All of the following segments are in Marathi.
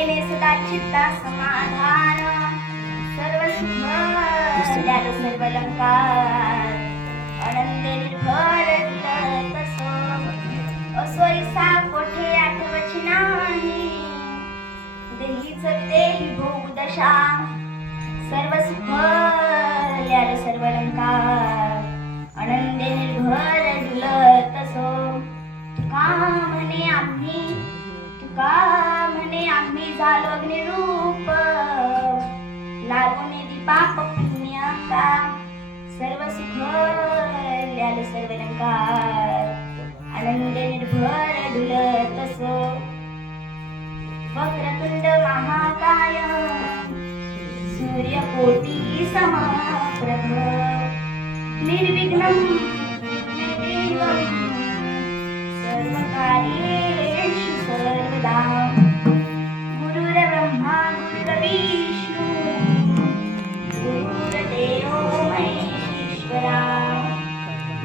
देणे सदा चित्ता समाधान, सर्व सुख द्यालो सर्व अलंकार, आनंदे निर्भर तसो असोईसा कोठे आठवच नाही, देहीच तेही भोग दशा, सर्व सुख द्यालो सर्व अलंकार, आनंदे निर्भर तसो तुका म्हणे आम्ही झालो अग्निरूप, लागून पाप पुण्याचा, सर्व सुख ल्याल सर्व अलंकार, आनंद निर्भर तसो वक्रतुंड महाकाय, सूर्यकोटी समप्रभ, निर्विघ्नं देवं सर्वकार्येषु सर्वदा, गुरुर्ब्रह्मा गुरुर्विष्णु गुरुर्देवो महेश्वरा,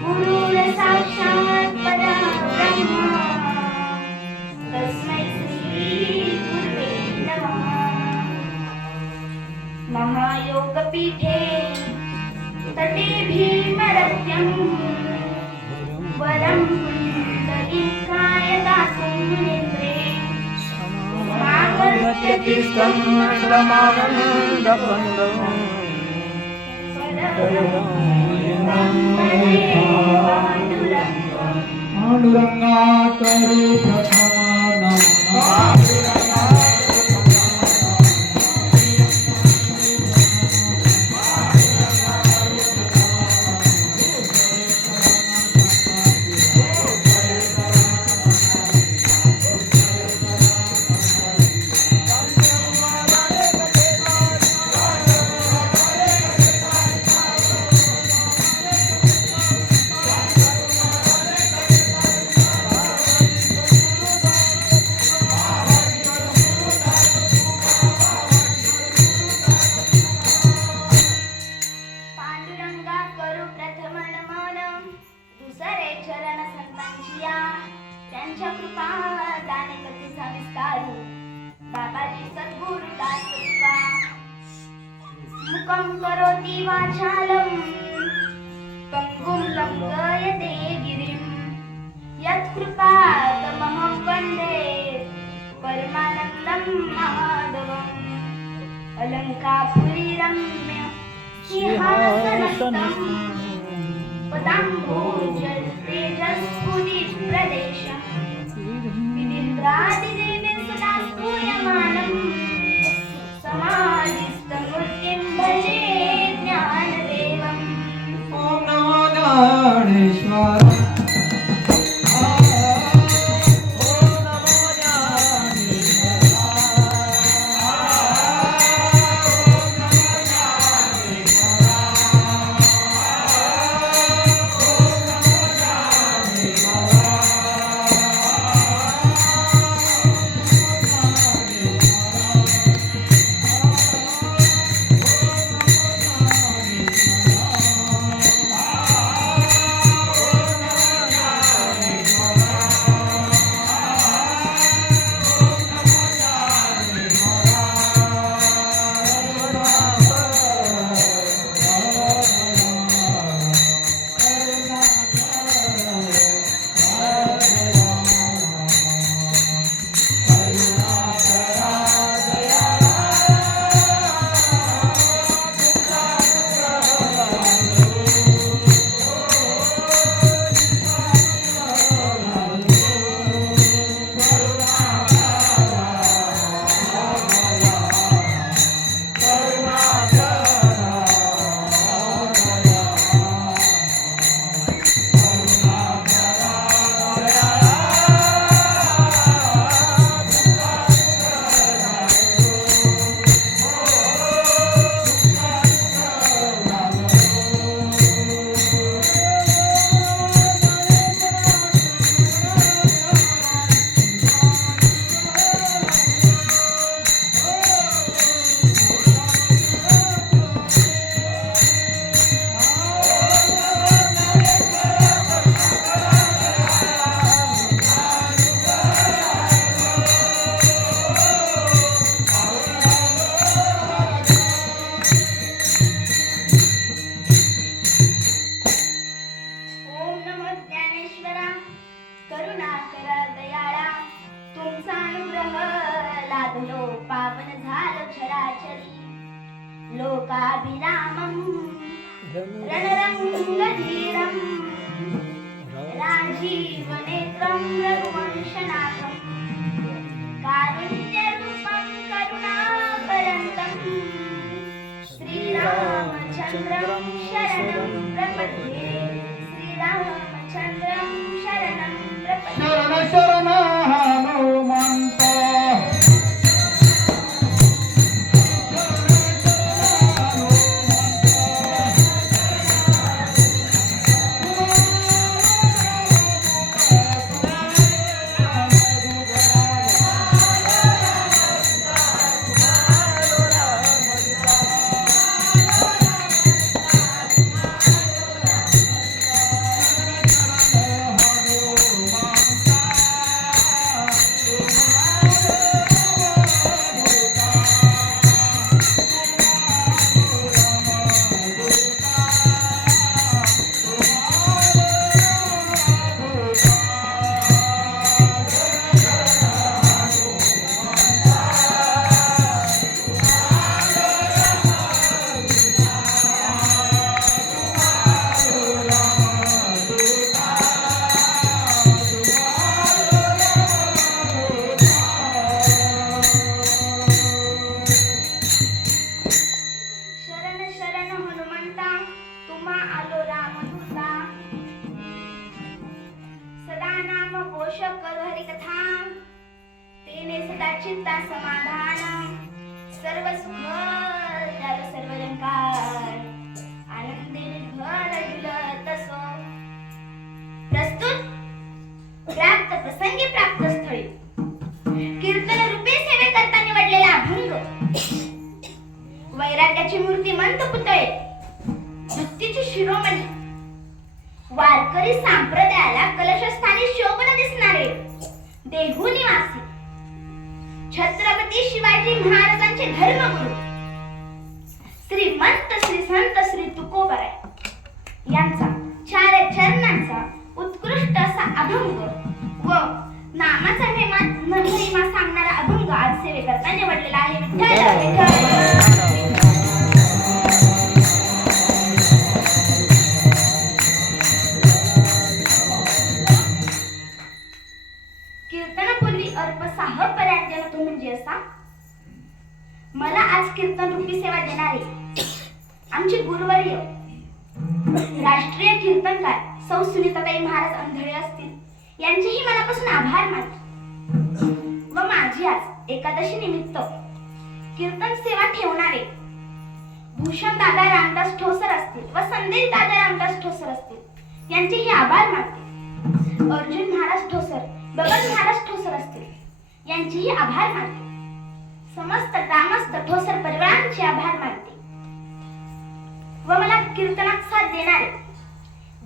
गुरुर्साक्षात् परब्रह्म, तस्मै श्री गुरुवे नमः। महायोगपीठे तटे भीमरथ्यं, वरं पुण्डरीकाय दासं मुनीन्द्रे, समागत्यतिष्ठं परमानन्दकन्दं, पाण्डुरङ्गाकरु प्रथमा नमः। त्यांच्या कृपा दाने कथेचा विस्तारू, बाबाजी सद्गुरु दास तुका, मुखं करोति वाचालं पंगुं लंघयते गिरिं, यत्कृपातमहं वन्दे परमानन्दं माधवम्, अलङ्कापुरीरम्य सिंहासनस्थं, पदाम्भोजस्तेजस्फुलितप्रदेशम्, विनिद्रादिदेवेन सदा स्तूयमानं, समाधिस्थमूर्तिं भजे ज्ञानदेवम्। ॐ नमो ज्ञानेश्वराय। साधलो पावन झालो चराचरी लोकाभिरामं रणरंगधीरं राजीवनेत्रं रघुवंशनाथं कारुण्यरूपं करुणाकरन्तं श्रीरामचन्द्रं शरणं प्रपद्ये श्रीरामचन्द्रं शरणं प्रपद्ये शरण शरण हनुमंत चित्ता समाधान सर्व सुख त्याग सर्व अलंकार आनंदे घर डुलत असो प्रस्तुत प्राप्त प्रसंगी प्राप्त स्थळी कीर्तन रूपी सेवेकरता निवडलेला अभंग वैराग्याची मूर्तिमंत पुतळे भक्तीची शिरोमणी वारकरी संप्रदायाला कलशस्थानी शोभन दिसणारे देहू निवासी छत्रपती शिवाजी महाराजांचे धर्मगुरु श्रीमंत श्री संत श्री तुकोबराय यांचा चार चरणांचा उत्कृष्ट असा अभंग व नामाचा महिमा सांगणारा अभंग आज सेवेकरता निवडलेला आहे. विठ्ठल विठ्ठल. कीर्तनापूर्वी अर्पसाह परांजन तो म्हणजे असा मला आज कीर्तन रूपी सेवा देणारे आमचे गुरुवर्य राष्ट्रीय कीर्तनकार सौ सुनीताताई महाराज अंधळे असतील यांचेही मनापासून आभार मानते व माझी आज एकादशी निमित्त कीर्तन सेवा ठेवणारे भूषण दादा रामदास ठोसर असतील व संदेश दादा रामदास ठोसर असतील यांचेही आभार मानते. अर्जुन महाराज ठोसर बबन महाराज ठोसर असतील यांचेही आभार मानते. समस्त ग्रामस्थ ठोसर परिवारांचे आभार मानते व मला कीर्तनात साथ देणारे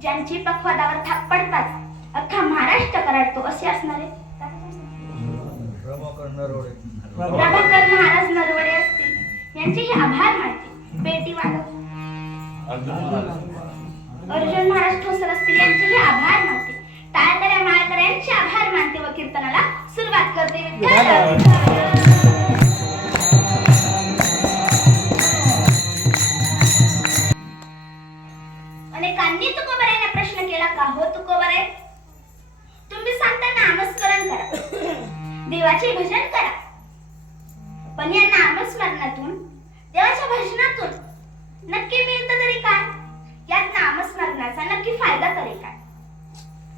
ज्यांची पखवादावर थाप पडताच अख्खा महाराष्ट्र कराडतो असे असणारे प्रभाकर महाराज नरवडे असतील यांचेही आभार मानते. पेटी वादक अर्जुन महाराज ठोसर असतील यांचेही आभार मानते. टाळकऱ्या माळकऱ्यांचे आभार मानते व कीर्तनाला सुरुवात करते. अनेकांनी तुकोबरायांना प्रश्न केला का हो तुकोबराय तुम्ही सांगता नामस्मरण करा देवाचे भजन करा पण या नामस्मरणातून देवाच्या भजनातून नक्की मिळतं तरी काय यात नामस्मरणाचा नक्की फायदा तरी काय.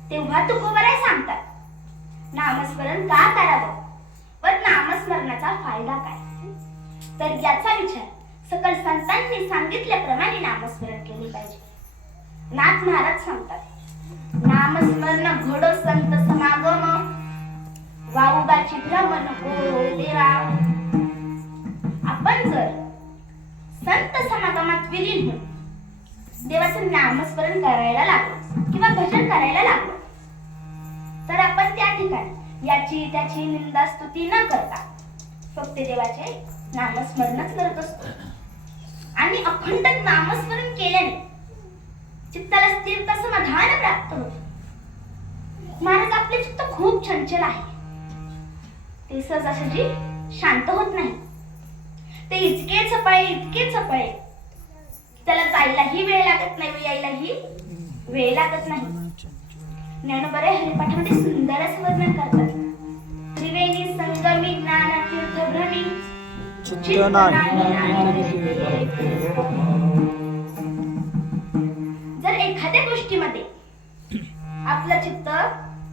तेव्हा तुकोबराय सांगतात नामस्मरण का करावं व नामस्मरणाचा फायदा काय. तर याचा विचार सकल संतांनी सांगितल्याप्रमाणे नामस्मरण केले पाहिजे. नाथ महाराज सांगतात नामस्मरण घडो संत समागम वाऊबाची भ्रम नको देवा. आपण जर संत समागमात विलीन होऊन देवाचं नामस्मरण करायला लागलो किंवा भजन करायला लागलो तर आपण त्या ठिकाणी याची त्याची निंदा स्तुती न करता फक्त देवाचे नामस्मरणच करत असतो. आणि अखंड नामस्मरण केल्याने चित्ताला स्थिरता समाधान प्राप्त होते. महाराज आपले चित्त खूप चंचल आहे ते सहजासहजी शांत होत नाही. ते इतके चपळे त्याला जायलाही वेळ लागत नाही व यायलाही वेळ लागत नाही. ज्ञानोबा हरिपाठामध्ये सुंदर असं वर्णन करतात. त्रिवेणी संगमी ज्ञान तीर्थ भ्रमी चित्त नाही. जर एखाद्या गोष्टीमध्ये आपलं चित्त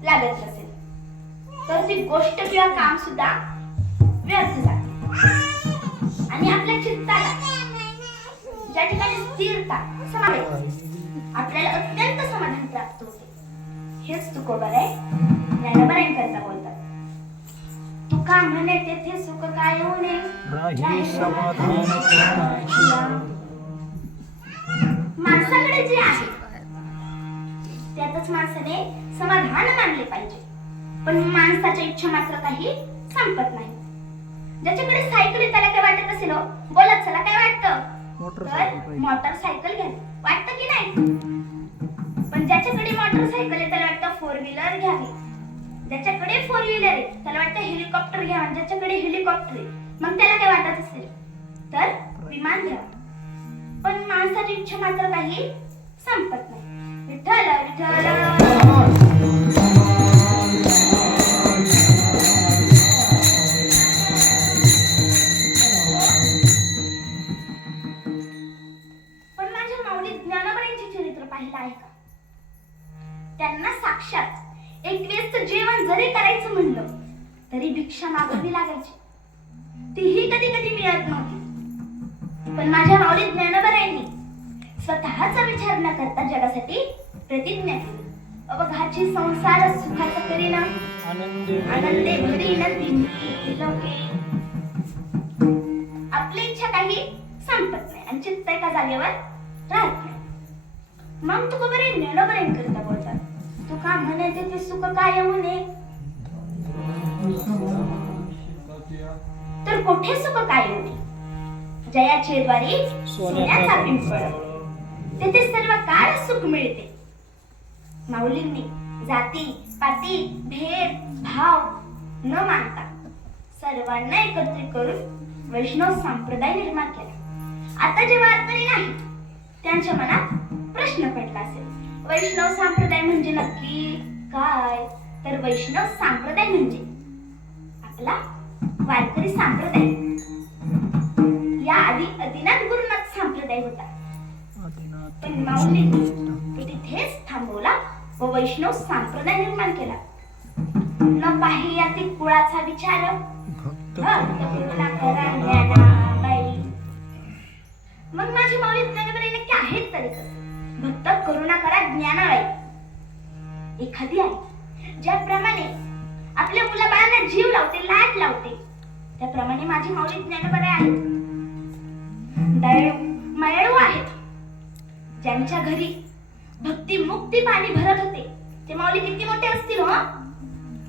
लागत नसेल तर ती गोष्ट किंवा काम सुद्धा व्यर्थ जाते. आणि आपल्या चित्ताला ज्या ठिकाणी स्थिरता समाधान आपल्याला अत्यंत समाधान प्राप्त होते. हेच तुकोबराय ज्ञानोबरायांकरता बोलतात. तुका म्हणे तेथे सुख काय होणे राही समाधान माणसाकडे जे आहे त्यातच माणसाने समाधान मानले पाहिजे. पण माणसाच्या इच्छा मात्र काही संपत नाही. ज्याच्याकडे सायकल आहे त्याला काय वाटत असेल हो? बोला चला काय वाटतं? मोटरसायकल घ्यावी वाटतं की नाही? पण ज्याच्याकडे मोटरसायकल आहे त्याला वाटतं फोर व्हीलर घ्यावी. ज्याच्याकडे फोर व्हीलर आहे त्याला वाटतं हेलिकॉप्टर घ्यावा. ज्याच्याकडे हेलिकॉप्टर आहे मग त्याला काय वाटत असेल तर विमान घ्यावं. पण माणसाची इच्छा मात्र काही संपत नाही. विठ्ठल विठ्ठल आहे का? त्यांना साक्षात एक वेळचं जेवण जरी करायचं म्हणलं तरी भिक्षा मागावी लागायची. तीही कधी कधी मिळत नव्हती. पण माझ्या माऊली ज्ञानोबरायांनी स्वतःचा विचार न करता जगासाठी प्रतिज्ञा केली. अवघाची संसार सुखाचा करीन आनंदे भरीन तिन्ही लोके. आपली इच्छा काही संपत नाही आणि चित्त एका जागेवर राहत नाही. मग तुकोबराय ज्ञानोबरायांकरता बोलतात. तुका म्हणे ते सुख काय होणे तर कोठे सुख काय होणे. जयाचे द्वारी सोन्याचा पिंपळ तेथे सर्व काळ सुख मिळते. माऊलींनी जाती पाती भेद भाव न मानता सर्वांना एकत्रित करून वैष्णव संप्रदाय निर्माण केला. आता जे वारकरी नाही त्यांच्या मनात प्रश्न पडला असेल वैष्णव संप्रदाय म्हणजे नक्की काय? तर वैष्णव संप्रदाय म्हणजे आपला वारकरी संप्रदाय. या आधी आदिनाथ गुरुनाथ संप्रदाय होता. पण माऊलींनी तो तिथेच थांबवला व वैष्णव संप्रदाय निर्माण केला. न पाहियाती कुळाचा विचार भक्त करुणा करा ज्ञानाबाई. मग माझी माऊली ज्ञानोबराय नक्की आहेत तरी कसं? भक्त करुणा करा ज्ञानाबाई. एखादी आई ज्याप्रमाणे आपल्या मुलाबाळांना जीव लावते लाड लावते त्याप्रमाणे माझी माऊली ज्ञानोबराय आहेत. मायाळू आहेत. ज्यांच्या घरी भक्ती मुक्ती पाणी भरत होते ते माऊली किती मोठे असतील हो.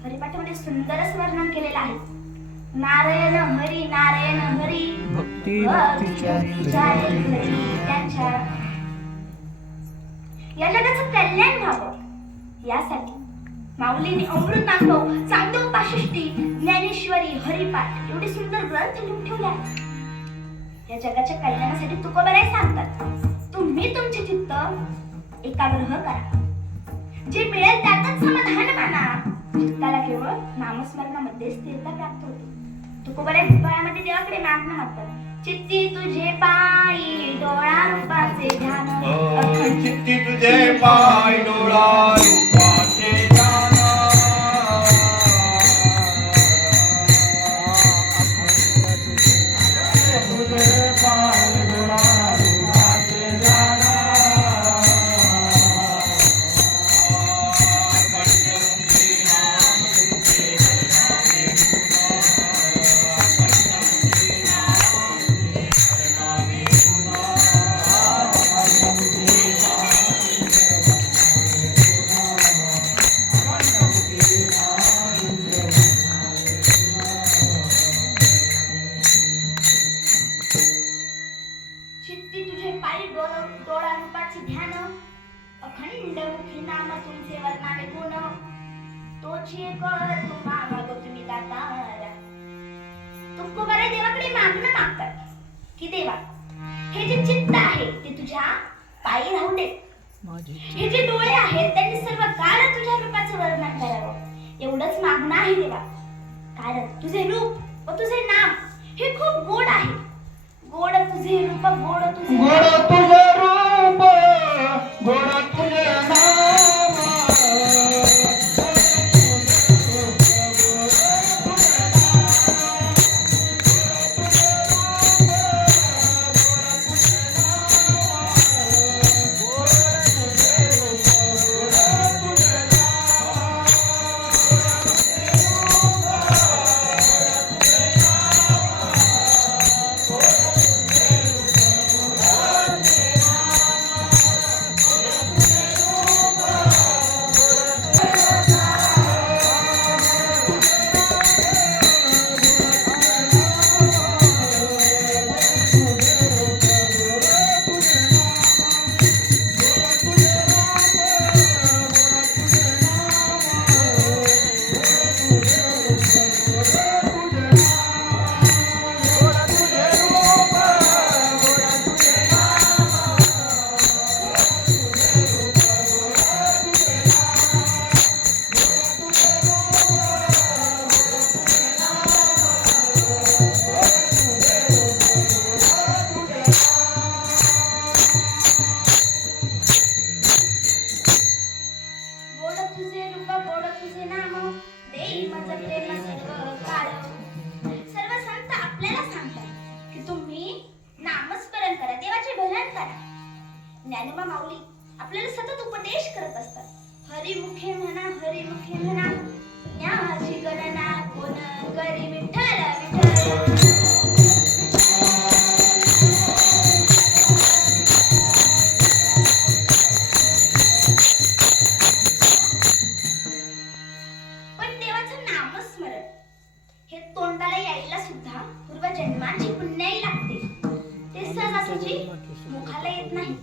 हरिपाठामध्ये सुंदर असं वर्णन केलेलं आहे. नारायण हरी भक्ती त्यांच्या या जगाचं कल्याण व्हावं यासाठी माऊलीने अमृतानुभव चांदोब पाशिष्टी ज्ञानेश्वरी हरिपाठ एवढे सुंदर ग्रंथ लिहून ठेवले आहेत. या जगाच्या कल्याणासाठी तुकोबराय सांगतात तुम्ही तुमचे चित्त एकाग्र करा. जे मिळेल त्यातच समाधान माना. चित्ताला केवळ नामस्मरणामध्ये स्थिरता प्राप्त होते. तुकोबराय भूपाळामध्ये देवाकडे मागणं मागतात. चित्ती तुझे पायी डोळा रूपाचे ध्यान चित्ती तुझे पाय डोळा रूपाचे ध्यान तुझे पाय डोळा रूपाचे ध्यान तुकोबाराय देवाकडे मागणं मागतात की देवा हे जे चित्त आहे ते तुझ्या पायी राहू दे. हे जे डोळे आहेत त्यांनी सर्व काळ तुझ्या रूपाचं वर्णन करावं एवढंच मागणं आहे देवा. कारण तुझे रूप व तुझे नाम हे खूप गोड आहे. गोड तुझे रूप गोड तुझे गोड तुझे रूप गोड तुझे नाम ज्ञानोबा माऊली आपल्याला सतत उपदेश करत असतात. हरिमुखे म्हणा ज्ञानाची गणना कोण करी विठ्ठल विठ्ठल. पण देवाचं नामस्मरण हे तोंडाला यायला सुद्धा पूर्वजन्माची पुण्याई लागते. ते सहजासहजी मुखाला येत नाही.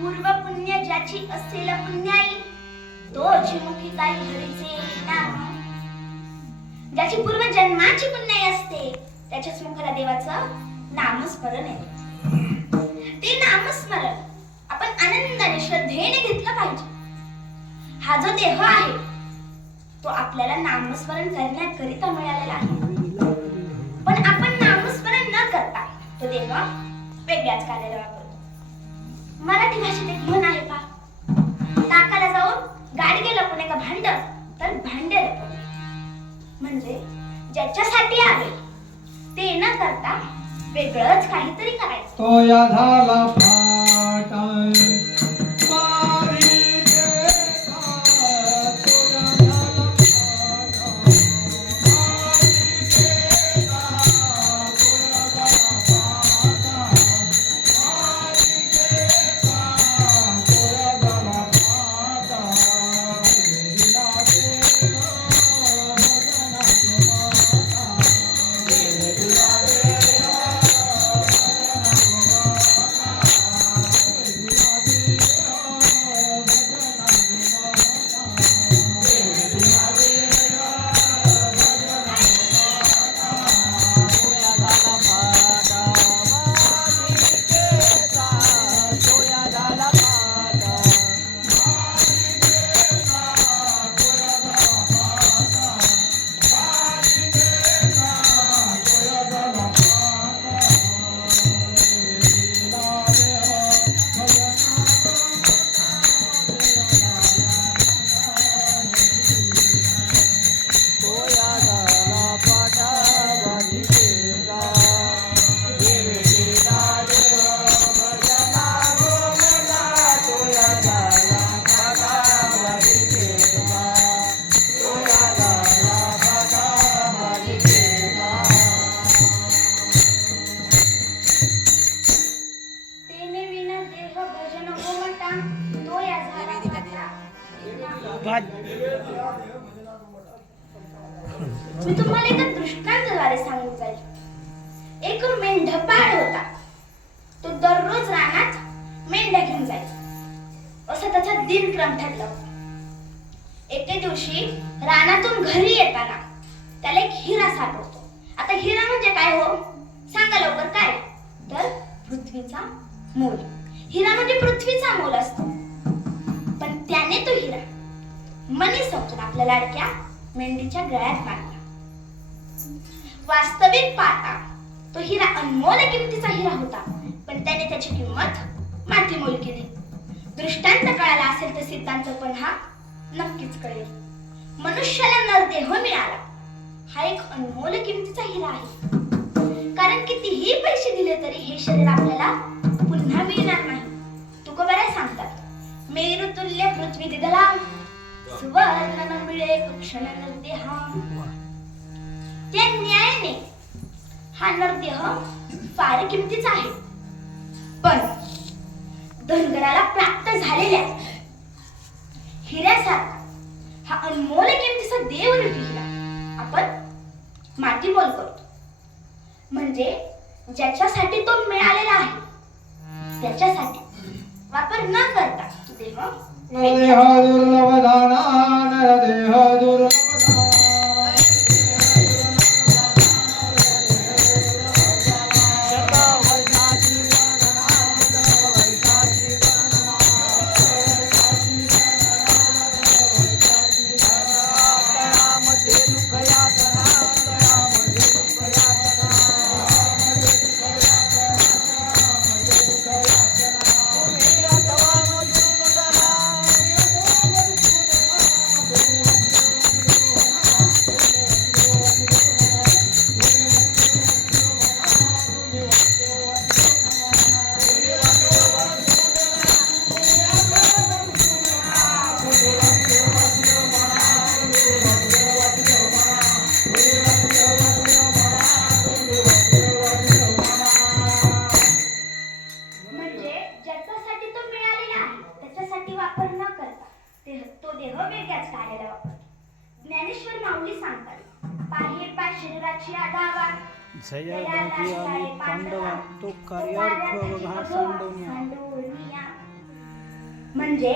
पूर्व पुण्य ज्याची असेल पुण्याई तोच मुखी काही हरीचे नाम. ज्याची पूर्व जन्माची पुण्याई असते त्याच्याच मुखाला देवाचं नामस्मरण आहे. ते नामस्मरण आपण आनंदाने श्रद्धेने घेतलं पाहिजे. हा जो देह आहे तो आपल्याला नामस्मरण करण्याकरिता मिळालेला आहे. पण आपण नामस्मरण न करता तो देह वेगळ्याच कार्याला वापरतो. मराठी भाषेत एक म्हण आहे पा, टाकाला जाऊन गाडगे लपवणे का भांड तर भांडे लपवणे. म्हणजे ज्याच्यासाठी आले ते न करता वेगळंच काहीतरी करायचं. तो या झाला फाटा मी तुम्हाला एका दृष्टांताद्वारे सांगून जाईल. एक मेंढपाळ होता. तो दररोज रानात मेंढ्या घेऊन जायचा. असा त्याचा दिनक्रम ठरला होता. एके दिवशी रानातून घरी येताना त्याला एक हिरा सापडतो आता हिरा म्हणजे काय हो? सांगा लवकर काय? तर पृथ्वीचा मोल. हिरा म्हणजे पृथ्वीचा मोल असतो. पण त्याने तो हिरा मनी समजून आपल्या लाडक्या मेंढीच्या गळ्यात बांधला. वास्तविक पाहता तो हिरा अनमोल किमतीचा हिरा होता, पण त्याने त्याची किंमत मातीमोल केली. दृष्टांत कळाला असेल तर सिद्धांत पण हा नक्कीच कळेल. मनुष्याला नरदेह मिळाला हा एक अनमोल किमतीचा हिरा आहे. कारण कितीही पैसे दिले तरी हे शरीर आपल्याला पुन्हा मिळणार नाही. तुकोबाराय सांगतात, मेरुतुल्य पृथ्वी दिदला सुवर्ण न मिळे क्षण नरदेहा. त्या न्यायाने हा नरदेह फार किमतीचा आहे. पण धनगराला प्राप्त झालेल्या हिऱ्यासारखा हा अनमोल किमतीचा देवरूपी हिरा आपण मातीमोल करतो. म्हणजे ज्याच्यासाठी तो मिळालेला आहे त्याच्यासाठी वापर न करता तो देह नरदेह दुर्लभ दाना, नरदेह दुर्लभ दाना. म्हणजे ज्याच्यासाठी तो मिळालेला आहे त्याच्यासाठी वापर न करता तो देह वेगळ्याच कार्याला वापरतो. ज्ञानेश्वर माऊली सांगतात, पाहे पा शरीराची आधावा जया दाती आली पांडवा, तो कार्यार्थ बघा सांडवनिया. म्हणजे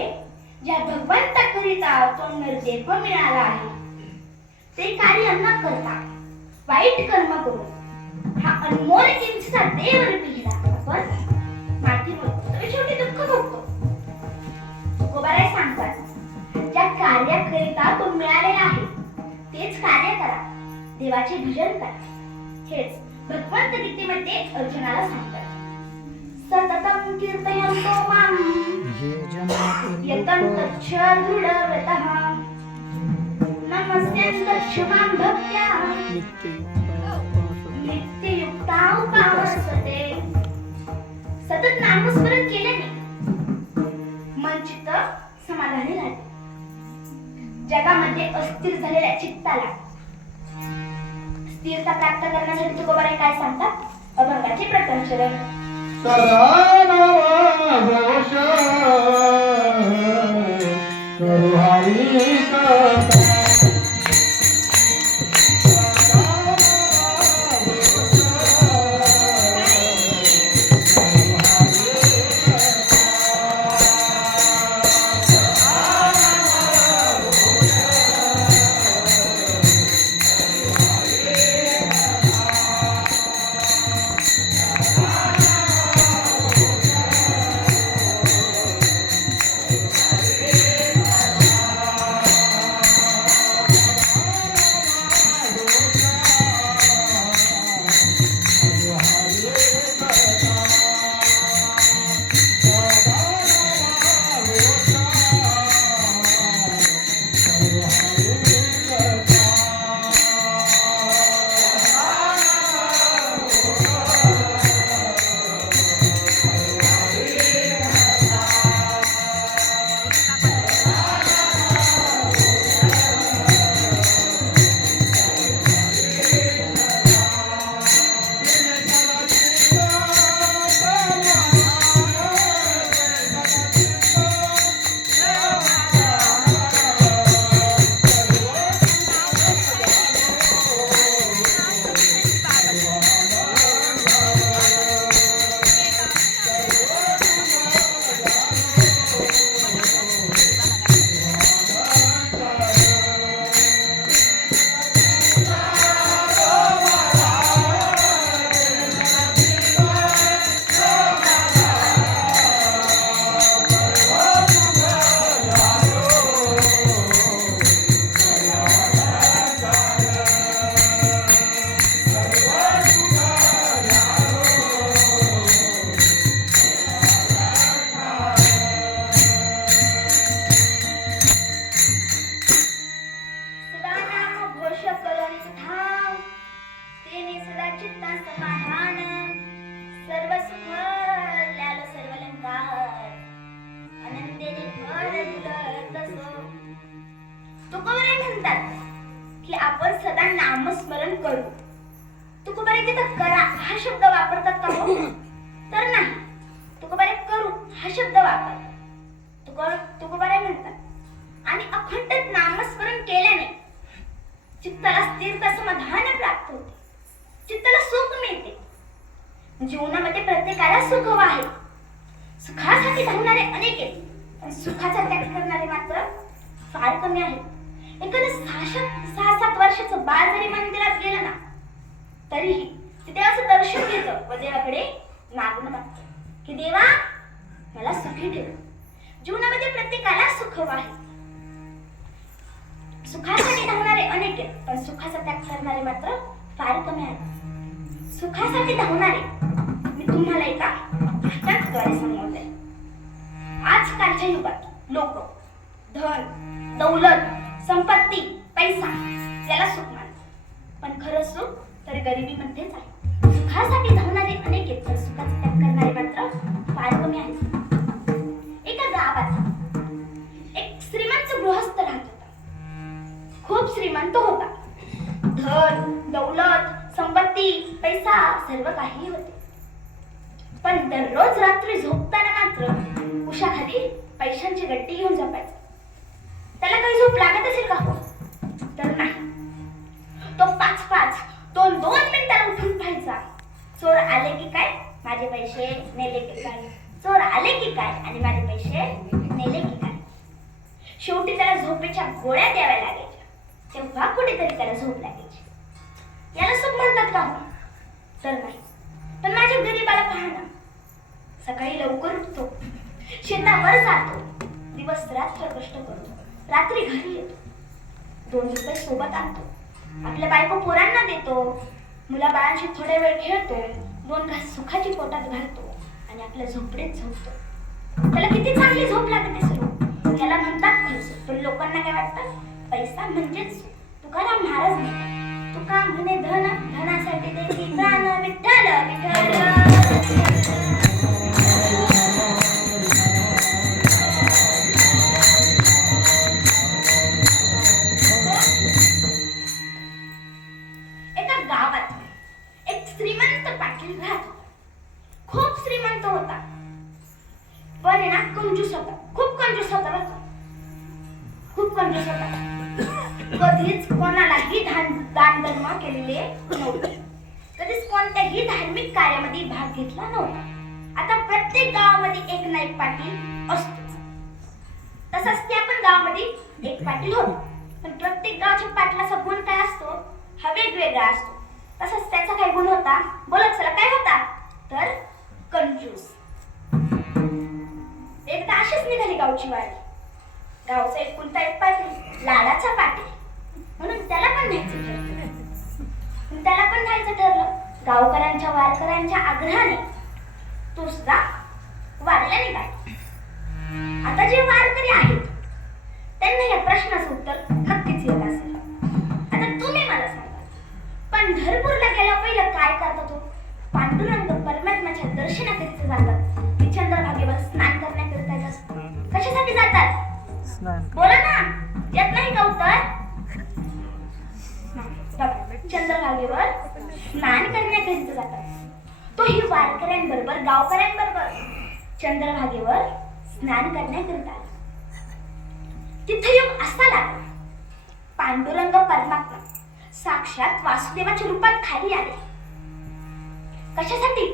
ज्या भगवंताकरिता तो नरदेह मिळाला आहे ते कार्य न करता वाईट कर्म करून हा अनमोल किमतीचा देवरूपी हिरा आपण मातीमोल करतो. शेवटी दुःख भोगतो. तुकोबाराय सांगतात, ज्या कार्याकरिता तो मिळालेला आहे तेच कार्य करा, देवाचे भजन करा. हेच भगवंत गीतेमध्ये अर्जुनाला सांगतात. सततं कीर्तयन्तो मां यतन्तच्च दृढव्रतः नमस्यन्तच्च मां भक्त्या नित्ययुक्ता उपासते. सतत नामस्मरण केल्याने मन चित्त समाधानी राहते. जगामध्ये अस्थिर झालेल्या चित्ताला स्थिरता प्राप्त करण्यासाठी तुकोबाराय काय सांगतात? अभंगाचे प्रथम चरण. सदा नाम घोष करू हरी कथा. चित्ता समाधान सर्व सुख ल्याल सर्वलंकार आनंदे निर्भर डुलत असो. तुकोबाराय म्हणतात की आपण सदा नामस्मरण करू. तुकोबाराय तिथं करा हा शब्द वापरतात का हो? तर नाही. तुकोबाराय करू हा शब्द वापरतात. तुकोबाराय म्हणतात आणि अखंड नामस्मरण केल्याने चित्ताला स्थिरता समाधान प्राप्त होते. चित्ताला सुख मिळते. जीवनामध्ये प्रत्येकाला सुख आहे. सुखासाठी धावणारे अनेक आहेत पण सुखाचा त्याग करणारे मात्र फार कमी आहेत. एखादं 6-7 वर्षाचं बाळ जरी मंदिरात गेलं ना तरीही ते देवाचं दर्शन घेतं व देवाकडे मागणं मागतं की देवा मला सुखी ठेव. जीवनामध्ये प्रत्येकाला सुख आहे. सुखासाठी धावणारे अनेक आहेत पण सुखाचा त्याग करणारे मात्र फार कमी आहेत. सुखासाठी धावणारे मी तुम्हाला एका घटकाद्वारे सांगते. आजकालच्या युगात लोक धन दौलत संपत्ती पैसा याला सुख मानतात पण खरं सुख तर गरिबीमध्येच आहे. सुखासाठी धावणारे अनेक आहेत तर सुखाचा त्याग करणारे मात्र फार कमी आहेत. एका गावात एक श्रीमंत गृहस्थ राहत होता. खूप श्रीमंत होता. धन दौलत संपत्ती पैसा सर्व काही होते पण दररोज रात्री झोपताना मात्र उशाखाली पैशांची गट्टी घेऊन झोपायचा. त्याला काही झोप लागत असेल का हो? तर नाही. तो 5-5 2-2 मिनिटाला उठून पाहायचा. चोर आले की काय माझे पैसे नेले की काय, चोर आले की काय आणि माझे पैसे नेले की काय. शेवटी त्याला झोपेच्या गोळ्या द्याव्या लागायच्या तेव्हा कुठेतरी त्याला झोप लागायची. याला सुख म्हणतात का हो? तर नाही. पण माझ्या गरीबाला पहा ना. सकाळी लवकर उठतो, शेतावर जातो, दिवस रात्र कष्ट करतो, रात्री घरी येतो, 2 रुपये सोबत आणतो, आपल्या बायको पोरांना देतो, मुलाबाळांशी थोडा वेळ खेळतो, 2 घास सुखाची पोटात घालतो आणि आपल्या झोपडीत झोपतो. त्याला किती चांगली झोप लागते सुरू. त्याला म्हणतात खर्च पण लोकांना काय वाटतं पैसा म्हणजेच सुख. तुकाराम महाराज म्हणतात तुका म्हणे धन धनासाठी देखील प्राण विठ्ठल विठ्ठल. एका गावात एक श्रीमंत पाटील राहत होता. खूप श्रीमंत होता पण आहे ना कंजूस होता. खूप कंजूस होता बरं का. खूप कंजूस होता. कधीच कोणालाही दान धर्म केलेले नव्हते. कधीच कोणत्याही धार्मिक कार्यामध्ये भाग घेतला नव्हता. आता प्रत्येक गावामध्ये एक ना एक पाटील असतोच. तसंच त्या पण गावामध्ये एक पाटील होता. पण प्रत्येक गावच्या पाटलाचा गुण काय असतो हा वेगवेगळा असतो. तसंच त्याचा काय गुण होता बोलत चला काय होता तर कंजूस. एकदा अशीच निघाली गावची वारी. गावचा एकुलता एक पाटील लाडाचा पाटील म्हणून त्याला पण न्यायचं ठरलं. त्याला पण न्यायचं ठरलं. गावकऱ्यांच्या वारकऱ्यांच्या आग्रहाने तो सुद्धा वारीला निघाला. आता जे वारकरी आहेत त्यांना या प्रश्नाचं उत्तर नक्कीच येत असेल. आता तुम्ही मला सांगा पंढरपूरला गेल्या पहिलं काय करतात तो? पांडुरंग परमात्म्याच्या दर्शनाकरिता जातात की चंद्रभागेवर स्नान करण्याकरिता जातात? कशासाठी जातात? बोला ना. येत नाही का उत्तर? चंद्रभागेवर स्नान करण्याकरिता जातात. तोही वारकऱ्यांबरोबर गावकऱ्यांबरोबर चंद्रभागेवर स्नान करण्याकरिता. तिथे योग असा लागला पांडुरंग परमात्मा साक्षात वासुदेवाच्या रूपात खाली आले. कशासाठी?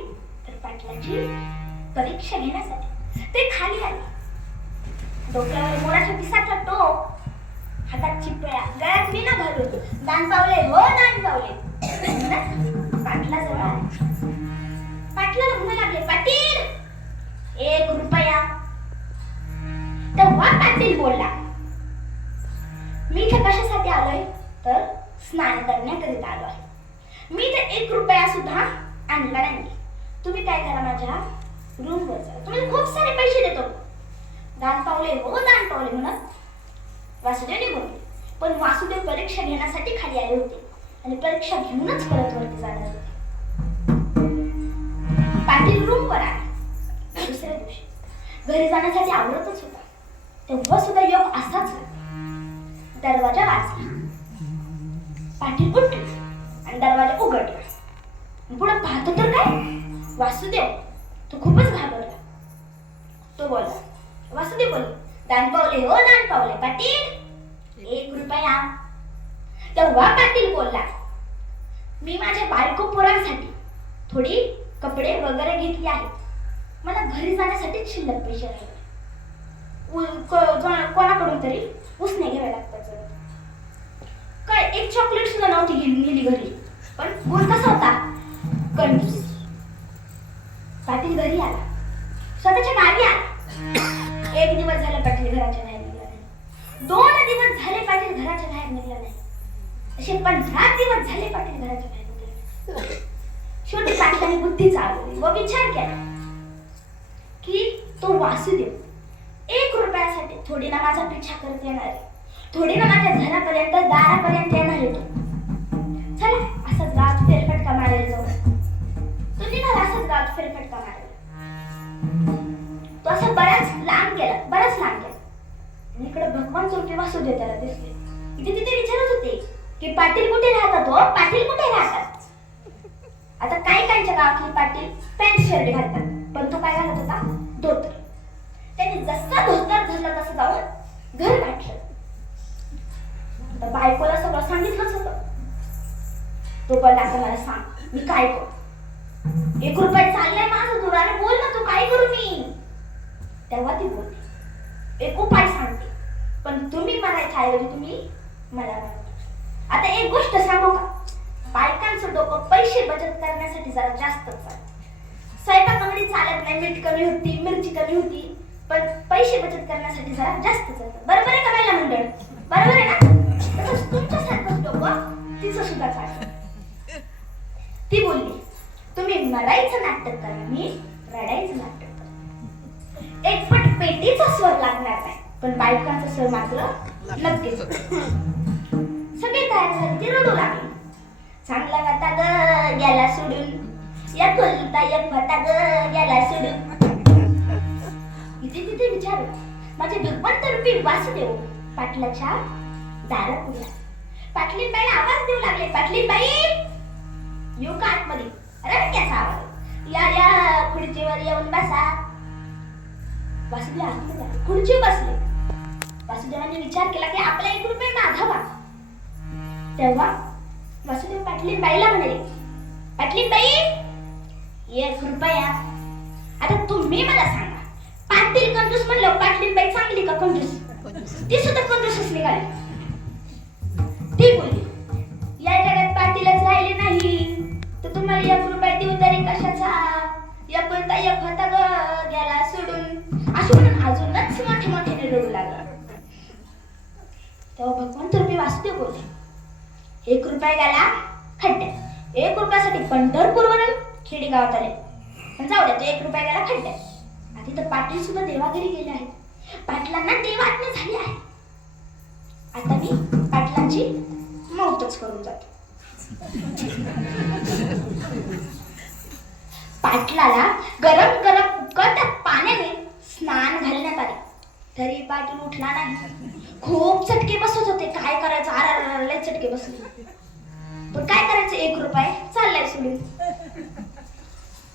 तर पाटलाची परीक्षा घेण्यासाठी ते खाली आले. डोक्यावर मोराच्या पिसाचा टोप, हातात चिपळ्या, गळ्यात मीना घालून दान पावले हो दान पावले पाटला जवळ आले. पाटलाला म्हणू लागले पाटील 1 रुपया. तेव्हा पाटील बोलला मी इथे कशासाठी आलोय तर स्नान करण्याकरिता आलो आहे. मी इथे 1 रुपया सुद्धा आणला नाही. तुम्ही काय करा माझ्या रूमवर जा. तुम्हाला खूप सारे पैसे देतो. दान पावले हो दान पावले म्हणत वासुदेव निघून. पण वासुदेव परीक्षा घेण्यासाठी खाली आले होते आणि परीक्षा घेऊनच परत वरती जाणार होते. जाण्यासाठी आवडतच होता. तेव्हा सुद्धा योग असाच झाला. दरवाजा वाजला. पाटील उठले आणि दरवाजा उघडला. पुढे पाहतो तर काय, वासुदेव तो खूपच घाबरला. तो बोलला, वासुदेव बोलले, दान पावले हो दान पावले पाटील, 1 रुपया. तेव्हा पाटील बोलला, मी माझ्या बायको पोरांसाठी थोडी कपडे वगैरे घेतली आहेत. मला घरी जाण्यासाठी शिल्लक पैसे राहिले. कोणाकडून तरी उसने घ्यावे लागतात. काय एक चॉकलेट सुद्धा नव्हती नेली घरी. पण गुण कसा होता, कंजूस. पाटील घरी आला, स्वतःच्या गावी आला. 1 दिवस झाले पाटील घराच्या बाहेर निघाला नाही. 2 दिवस झाले पाटील घराच्या बाहेर निघाला नाही. असे 15 दिवस झाले पाटील घराच्या बाहेर निघाले नाही. शेवटी पाटलाने बुद्धी चालवली व विचार केला की तो वासुदेव 1 रुपयासाठी थोडी ना माझा पिछा करत येणार आहे, थोडी ना माझ्या घरापर्यंत दारापर्यंत येणार आहे. चला असंच गावात फेरफटका मारायला जाऊ. तो निघाला असंच गावात फेरफटका मारायला. तो असं बराच लांब गेला. इकडे भगवान तुर्की वासुदेव त्याला दिसले. इथे तिथे विचारत होते की पाटील कुठे राहतात हो, पाटील कुठे राहतात. आता काही काहींच्या गावातली पाटील पॅन्ट शर्ट घालतात, पण तो काय घालत होता, धोतर. त्याने जसा धोतर धरला तसं जाऊन घर गाठलं. बायकोला सगळं सांगितलंच होतं. तो बोलला, आता मला सांग मी काय करू. 1 रुपया चाललाय माझं दूर, अरे बोल ना तू काय करू मी. तेव्हा ती बोलली, एक उपाय सांगते, पण तुम्ही म्हणायच्या ऐवजी तुम्ही मला म्हणा. आता एक गोष्ट सांगू का, बायकांचं डोकं पैसे बचत करण्यासाठी जरा जास्तच चालतं. स्वयंपाकामध्ये चालत नाही, मीठ कमी होती, मिरची कमी होती, पण पैसे बचत करण्यासाठी जरा जास्त चालतं. बरोबर आहे का महिला मंडळ, बरोबर आहे ना. तसंच तुमच्यासारखंच डोकं तिचं सुद्धा चालतं. ती बोलली, तुम्ही मरायचं नाटक करा, मी रडायचं नाटक करा. एकपट पेटीचा स्वर लागणार नाही, पण बायकांचा स्वर मात्र नक्कीच. सगळे तयार झाले, ती रडू लागली. चांगला होता ग गेला सोडून, या खोलता एक होता ग गेला सोडून. इथे तिथे विचार, माझे भगवंत रूपी वासुदेव पाटलाच्या दारात उभा. पाटलीबाईला आवाज देऊ लागले, पाटलीबाई येऊ का आतमध्ये. रडक्याचा आवाज, या या खुर्चीवर येऊन बसा. वासुदेव आतमध्ये आले, खुर्चीवर बसले. वासुदेवाने विचार केला की आपला 1 रुपया मागावा. तेव्हा वासुदेव पाटलीबाईला म्हणाले, पाटलीबाई 1 रुपया. आता तुम्ही मला सांगा, पाटील कंजूस म्हणलं, पाटलीबाई चांगली का कंजूस. ती सुद्धा कंजूसच निघाली. ती बोलली, या जगात पाटीलच राहिले नाही तर तुम्हाला 1 रुपया देऊ तरी कशाचा. एकुलता एक होता ग गेला सोडून. असं म्हणून अजूनच मोठे मोठ्याने रडू लागला. तेव्हा भगवंत रूपी वासुदेव बोलले, 1 रुपया गेला खड्ड्यात. 1 रुपयासाठी पंढरपूरवरून खेडी गावात आले, पण जाऊ द्या, तो 1 रुपया गेला खड्ड्यात. आधी तर पाटील सुद्धा देवाघरी गेले आहेत. पाटलांना देवाज्ञा झाली आहे. आता मी पाटलांची मौतच करून जातो. पाटलाला गरम गरम उकळत्या पाण्याने स्नान घालण्यात आले, तरी पाटील उठला नाही. खूप चटके बसत होते. काय करायचं, आरारले चटके बसले. पण काय करायचं, 1 रुपया चाललाय सोडून.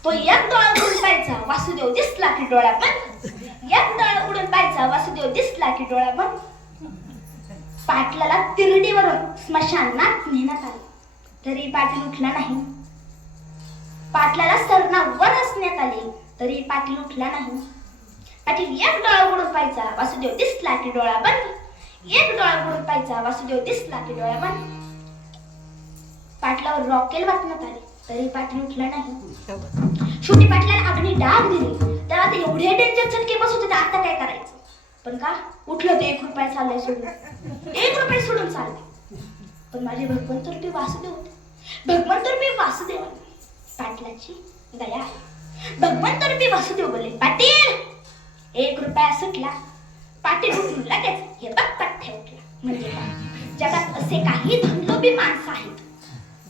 तो एक डोळा उडून पाहायचा, वासुदेव दिसला की डोळा बंद. एक डोळा उडून पाहायचा, वासुदेव दिसला की डोळा बंद. पाटलाला तिरडीवरून स्मशानात नेण्यात आले, तरी पाटील उठला नाही. पाटलाला सरणावर असण्यात आले, तरी पाटील उठला नाही. पाटील एक डोळा उघडून पाहायचा, वासुदेव दिसला की डोळा बंद. एक डोळा उघडून पाहायचा, वासुदेव दिसला की डोळा बंद. पाटलावर रॉकेल वाटण्यात आले, तरी पाटील उठला नाही. शेवटी पाटलाला अग्नी डाग दिली. तेव्हा ते एवढे डेंजर चटके बसत होते, आता काय करायचं. पण का उठलं ते 1 रुपया चाललाय सोडून. 1 रुपया सोडून चालले. पण माझे भगवंत रूपी वासुदेव होते. भगवंत रूपी वासुदेवाने पाटलाची दया आली. भगवंत रूपी वासुदेव बोलले, पाटील 1 रुपया सुटला. पाटील उठून लगेच हे बघ पठ्ठे उठला. म्हणजे काय, जगात असे काही धनलोभी माणसं आहेत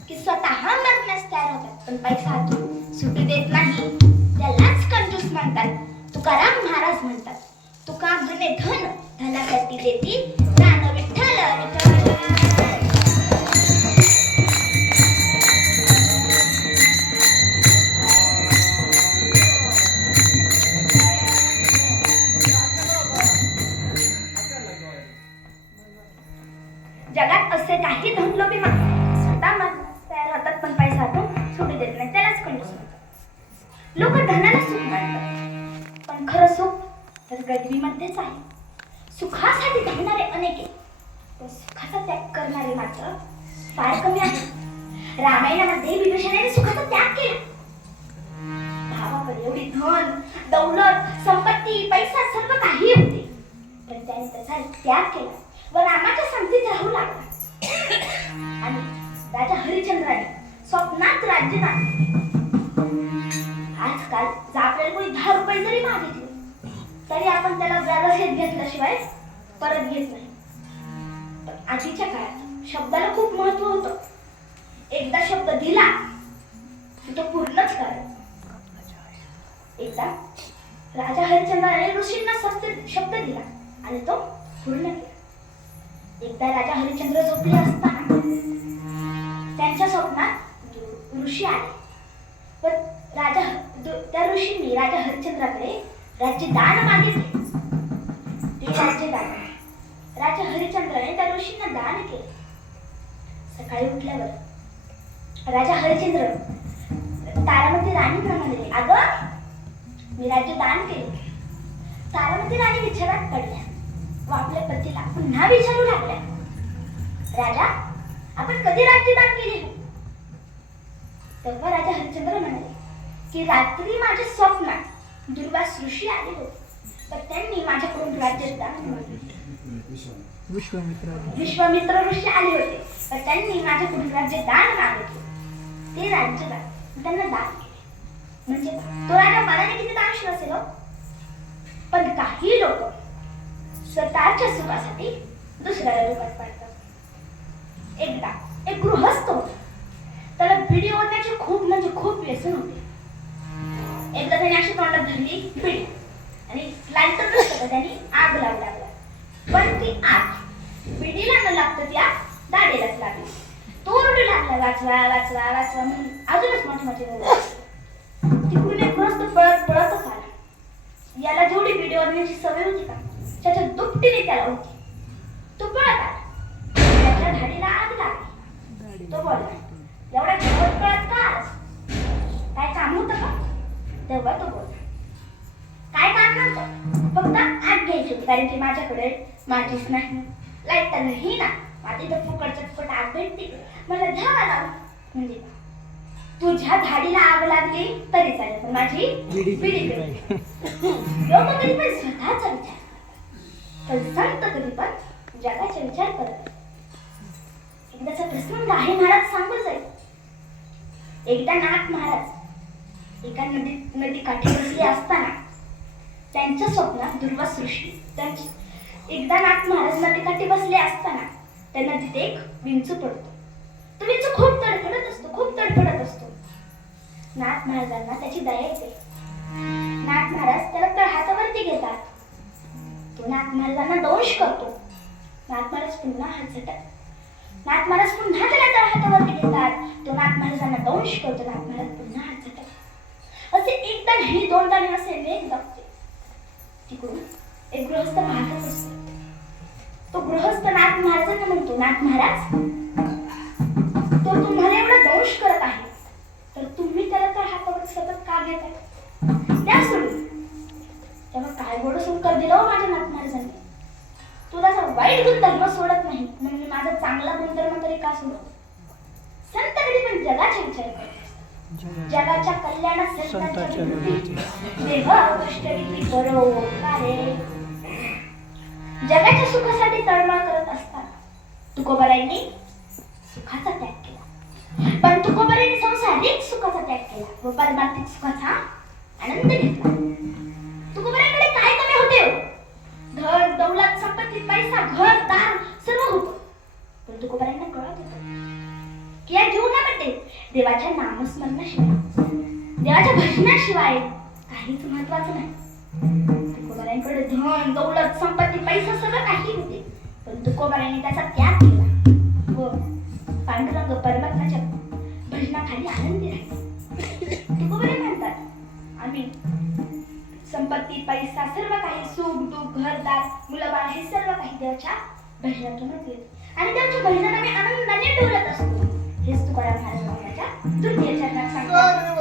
की स्वतः मरण्यास तयार होतात, पण पैसा हातून सुटू देत नाही. त्यालाच कंजूस म्हणतात. तुकाराम महाराज म्हणतात, नव्हे धन धनासाठी देती दान विठ्ठल विठ्ठल. जगात असे काही धनलोभी माणसं स्वतः तयार होतात पण पैसा हातून सोडू देत नाही, त्यालाच कंजूस म्हणतात. लोक धनाला सुख मानतात पण खरं सुख तर गरिबीमध्येच आहे. सुखासाठी धावणारे अनेक आहेत पण सुखाचा त्याग करणारे मात्र फार कमी आहेत. रामायणामध्ये विभीषणाने सुखाचा त्याग केला. भावाकडे एवढी धन दौलत संपत्ती पैसा सर्व काही होते पण त्याने त्याचा त्याग केला व रामाच्या संगतीत राहू लागला. आणि राजा हरिश्चंद्राने स्वप्नात राज्य दान. आजकाल जर आपल्याला कोणी 10 रुपये जरी मागितले तरी आपण त्याला व्याजासहित घेतल्याशिवाय परत घेत नाही. पण आधीच्या काळात शब्दाला खूप महत्व होतं. एकदा शब्द दिला की तो पूर्णच करायचा. एकदा राजा हरिश्चंद्राने ऋषींना शब्द दिला आणि तो पूर्ण केला. एकदा राजा हरिश्चंद्र झोपले असताना त्यांच्या स्वप्नात ऋषी आले. पण त्या ऋषींनी राजा हरिश्चंद्राकडे राज्य दान मागितले. ते राज्य दान राजा हरिश्चंद्राने त्या ऋषींना दान केले. सकाळी उठल्यावर राजा हरिश्चंद्र तारामती राणींना म्हणाले, अगं मी राज्य दान केले. तारामती राणी विचारात पडल्या व आपल्या पतीला पुन्हा विचारू लागल्या, राजा आपण कधी राज्यदान केले? तेव्हा राजा हरिश्चंद्र म्हणाले की रात्री माझ्या स्वप्नात दुर्वास ऋषी आले होते तर त्यांनी माझ्याकडून राज्यदान मागितले. विश्वामित्र ऋषी आले होते तर त्यांनी माझ्याकडून राज्यदान मागितले. ते राज्यदान त्यांना दान केले. म्हणजे तो राजा मनाने किती दानशील असेल हो. पण काही लोक स्वतःच्या सुखासाठी दुसऱ्याला दुखात पाडतात. एकदा एक गृहस्थ होता. त्याला बिडी ओढण्याचे खूप म्हणजे खूप व्यसन होते. एकदा त्याने अशी तोंडात धरली बिडी आणि लाईटर नसतं त्याने आग लावू लागला. पण ती आग बिडीला न लागतं त्या दाढेलाच लागली. तो रडू लागला, वाचवा वाचवा वाचवा म्हणून अजूनच मोठे तिकडून एक गृहस्थ पळत पळतच आला. याला जेवढी बिडी ओढण्याची सवय होती का त्याच्या दुपटीने त्याला होती. तो पळत आला. त्याच्या धाडीला आग लागली. तो बोलला, एवढ्या धावत पळत का आलास? काय काम होतं का? तेव्हा तो बोलला, काय काम नव्हतं, फक्त आग घ्यायची होती कारण की माझ्याकडे माचीस नाही, लाईटर नाही ना. माझी तर फुकट आग भेटते मला घ्यावा लावून. म्हणजे तुझ्या धाडीला आग लागली तरी चालेल पण माझी बिडी पेटली. लोक कधी पण स्वतःचा विचार पण संत कधी पण जगाचा विचार करत. एकदाचा प्रसंग आहे महाराज सांगू जाईल. एकदा नाथ महाराज एका नदी काठी बसले असताना त्यांच्या स्वप्नात दुर्वास ऋषी एकदा नाथ महाराज नदी काठी बसले असताना त्या नदीत एक विंचू पडतो. तो विंचू खूप तडफडत असतो. नाथ महाराजांना त्याची दया येते. नाथ महाराज त्याला तळहातावरती घेतात. तो नाथ महाराजांना दंश करतो. नाथ महाराज पुन्हा हात झटकतात. नाथ महाराज पुन्हा त्याला तळहातावरती घेतात. तो नाथ महाराजांना दंश करतो. नाथ महाराज पुन्हा हात झटकतात. असे एकदा नाही दोनदा नाही असे अनेक बघते. तिकडून एक गृहस्थ पाहतच असतो. तो गृहस्थ नाथ महाराजांना म्हणतो, नाथ महाराज तो तुम्हाला एवढा दंश करत आहे तर तुम्ही त्याला तळहातावर सतत का घेताय? त्या सोडून. तेव्हा काय गोड संस्कार दिला हो माझ्या नाथ महाराजांनी. तुला जर वाईट गुणधर्म सोडत नाही म्हणून मी माझा चांगला गुणधर्म तरी का सोडू? संत कधी पण जगाचा विचार करतात. जगाच्या कल्याणात संतांच्या विनंती देव कष्टविधी करो कारे. जगाच्या सुखासाठी तळमळ करत असताना तुकोबारायांनी सुखाचा त्याग केला. पण तुकोबारायांनी संसारिक सुखाचा त्याग केला व पारमार्थिक सुखाचा आनंद घेतला. तुकोबारायांकडे काय कमी होते हो? धन दौलत संपत्ती पैसा घर दार सर्व होतं. पण तुकोबारायांना कळत होतं की या जीवनामध्ये देवाच्या नामस्मरणाशिवाय देवाच्या भजनाशिवाय काहीच महत्वाचं नाही. तुकोबारायांनी त्यांकडे धन दौलत संपत्ती पैसा सगळं काही होते, पण तुकोबाराने त्याचा त्याग केला व पांडुरंग परमात्म्याच्या भजनाखाली आनंदी राहिले. तुकोबारे म्हणतात, आम्ही संपत्ती पैसा सर्व काही सुख दुःख घरदार मुलंबाळ हे सर्व काही देवाच्या भजनातूनच येते आणि देवाच्या भजनात आम्ही आनंदाने डोलत असतो. हेच तुकाराम महाराजांच्या तृतीय चरणात सांगतात.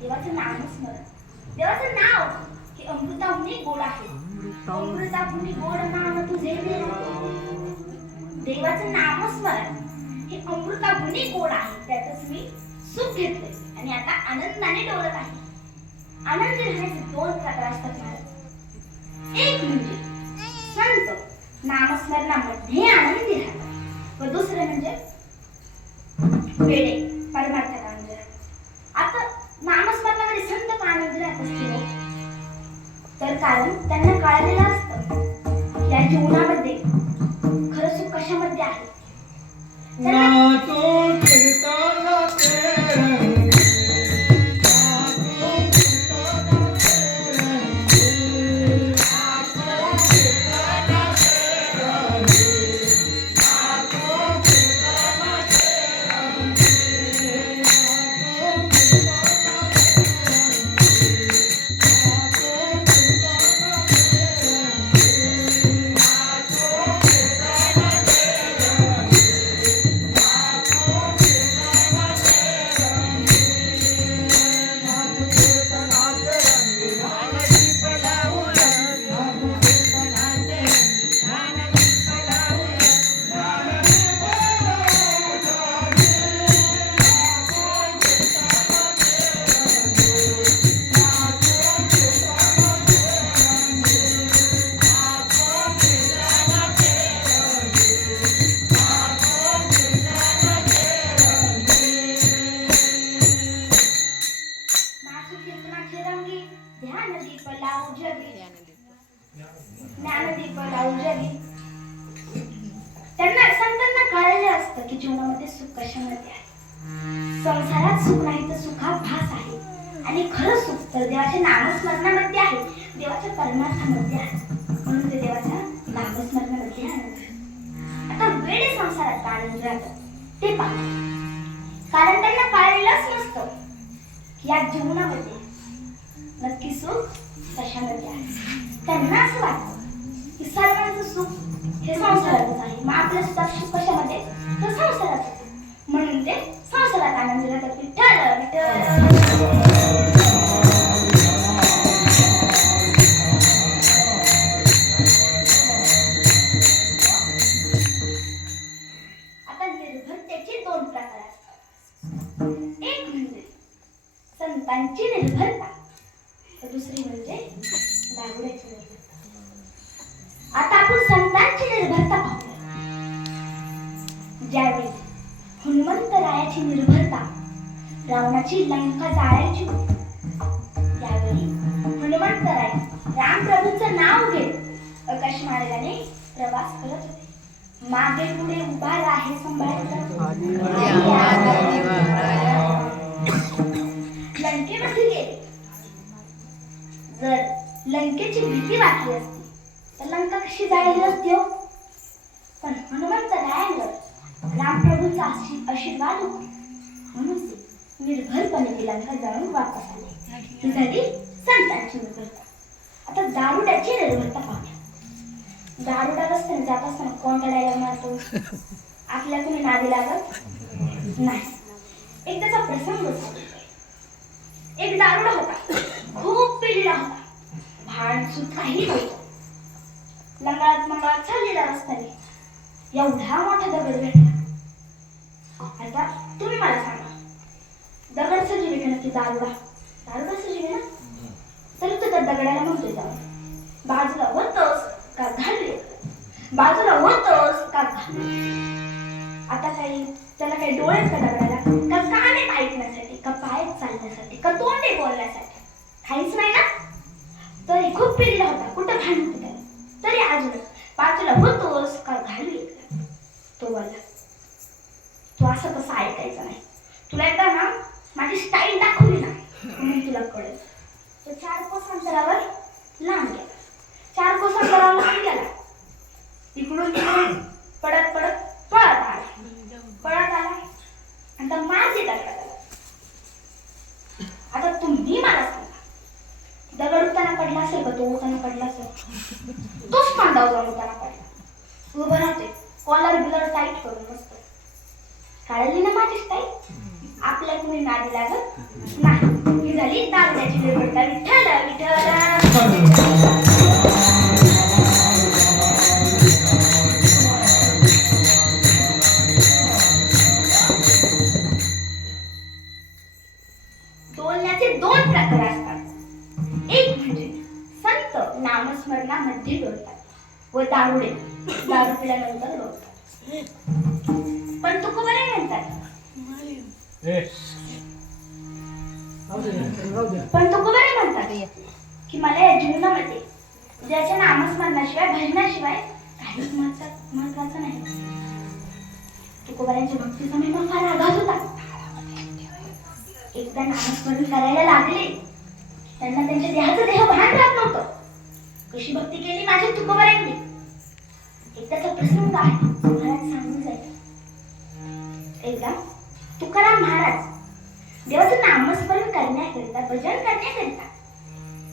देवाचं नामस्मरण. देवाचं नाव हे अमृताहुनी गोड आहे. अमृताहुनी गोड नाम तुझे देवाचं नामस्मरण हे अमृताहुनी गोड आहे. त्यातच मी सुख घेतले आणि आता आनंदाने डोलत आहे. आनंदी राहण्याचे दोन प्रकार असतात महाराज. एक म्हणजे संत नामस्मरणामध्ये आनंदी राहतात व दुसरे म्हणजे वेडे परमार्थात आनंदी राहतात. आता नामस्मरणामध्ये संत का आनंदी राहत असतील तर कारण त्यांना कळलेलं असतं या जीवनामध्ये खरं सुख कशामध्ये आहे. त्यांना संतांना कळलेलं असतं की जीवनामध्ये सुख कशामध्ये आहे. संसारात सुख नाही तर सुखात भास आहे आणि खरं सुख तर देवाच्या नामस्मरणामध्ये आहे. देवाच्या परमार्थामध्ये आहे. म्हणून ते देवाच्या नामस्मरणामध्ये आहे. आता वेडे संसारात का आनंद राहतात ते पहा. कारण त्यांना कळलेलंच नसतं की या जीवनामध्ये नक्की सुख कशामध्ये आहे. त्यांना असं वाटतं की सर्वांचं सुख हे संसारातच आहे. मग आपलं सुद्धा सुख कशामध्ये? तर संसारात. म्हणून ते संसारात आनंद राहतात. विठ्ठल विठ्ठल. आता निर्भरतेचे दोन प्रकार असतात. एक म्हणजे संतांची निर्भरता, तर दुसरी म्हणजे दारुड्याची निर्भरता. आता आपण संतांची निर्भरता पाहूया. ज्यावेळी हनुमंतरायाची निर्भरता रावणाची लंका जाळायची होती, त्यावेळी हनुमंतराय रामप्रभूंचं नाव घेत आकाश मार्गाने प्रवास करत होते. मागे पुढे उभा राहे सांभाळत लंकेमध्ये गेले. जर लंकेची भीती वाटली असती तर लंका कशी जाळली असती हो? पण हनुमंतरायांवर रामप्रभूंचा आशीर्वाद होता, म्हणून ते निर्भरपणे ती लंका जाळून वापस आले. ही झाली संतांची निर्भरता. आता दारुड्याची निर्भरता पाहूया. दारुडा रस्त्याने जात असताना कोण लढायला मारतो? आपल्या कोणी नादी लागत नाही. एक त्याचा प्रसंग होता. एक दारुडा होता, खूप पिलेला होता, भानसूत काही नव्हतं. लंगळात मंगळात चाललेला रस्त्याने एवढा मोठा दगड भेटला. आता तुम्ही मला सांगा, दगड सजीव आहे नक्की दारुडा? दारुडा सजीव आहे ना? तरी तो त्या दगडाला म्हणतोय जाऊन, बाजूला होतोस का घालले? बाजूला होतोस का घालले? आता काही त्याला काही डोळेच का दगडाला? का कान आहेत ऐकण्यासाठी? का पाय चालण्यासाठी? का तोंड आहे बोलण्यासाठी? काहीच नाही ना. तरी खूप पिलेला होता, कुठं भान होतं त्याला. तरी अजून बाजूला होतोस का घालले? तो बोलला, तू असं कसं ऐकायचं नाही. तुला एकदा ना माझी स्टाईल दाखवली ना म्हणून तुला कळेल. तो 4 कोस अंतरावर लांब गेला. 4 कोस अंतरावर लांब गेला. इकडून तिकडून पडत पडत पळत आला. पळत आला आणि त्या माझी टाकला. आता तुम्ही मला सांगा, दगड उताना पडला असेल का? तो उताना पडला असेल, तोच खांदावर जाऊन उताना पडला. उभं राहते, कॉलर बिलर टाईट करून मस्त. काढली ना माझी स्टाईल? आपल्या कुणी नादी लागत नाही. ही झाली दारुड्याची निर्भरता. विठ्ठल विठ्ठल. बोलण्याचे 2 प्रकार असतात. एक म्हणजे संत नामस्मरणामध्ये डोलतात व दारुडे दारू पिल्यानंतर डोलतात. पण तुकोबारे म्हणतात, की मला या जीवनामध्ये ज्याच्या नामस्मरणाशिवाय भजनाशिवाय काहीच महत्वाचं नाही. तुकोबाऱ्यांच्या भक्तीचा महिमा फार आघात होता. एकदा नामस्मरण करायला लागले, त्यांना त्यांच्या देहाचं देह भान राहत नव्हतं. कशी भक्ती केली माझ्या तुकोबाऱ्यांनी? एक त्याचा प्रसंग आहे, महाराज सांगून जाईल. एकदा तुकाराम महाराज देवाचं नामस्मरण करण्याकरिता, भजन करण्याकरिता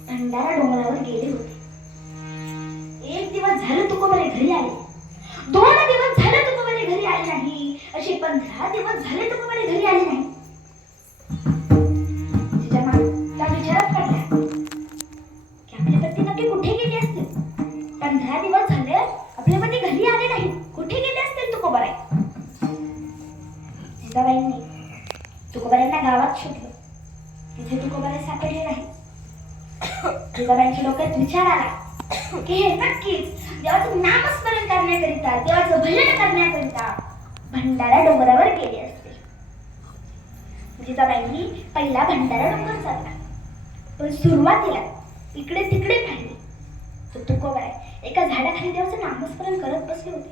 भंडारा डोंगरावर गेले होते. 1 दिवस झालं तुकोबारे घरी आले, 2 दिवस झाले तुकोबारे घरी आले नाही, असे 15 दिवस झाले तुकोबारे घरी आले नाही. तिच्या मागच्या विचारात पडल्या की आपले पती नक्की कुठे गेले असतील? 15 दिवस झाले आपले पती घरी आले नाही, कुठे गेले असतील तुकोबारे? जिजाबाईंनी तुकोबाऱ्यांना गावात शोधलं, तिथे तुकोबारे सापडले नाही. जिजाबाईंच्या डोक्यात विचार आला की हे नक्कीच देवाचं नामस्मरण करण्याकरिता, देवाचं भजन करण्याकरिता भंडारा डोंगरावर गेले असतील. जिजाबाईंनी पहिला भंडारा डोंगर चढला, पण सुरुवातीला इकडे तिकडे पाहिले तर तुकोबारे एका झाडाखाली देवाचं नामस्मरण करत बसले होते.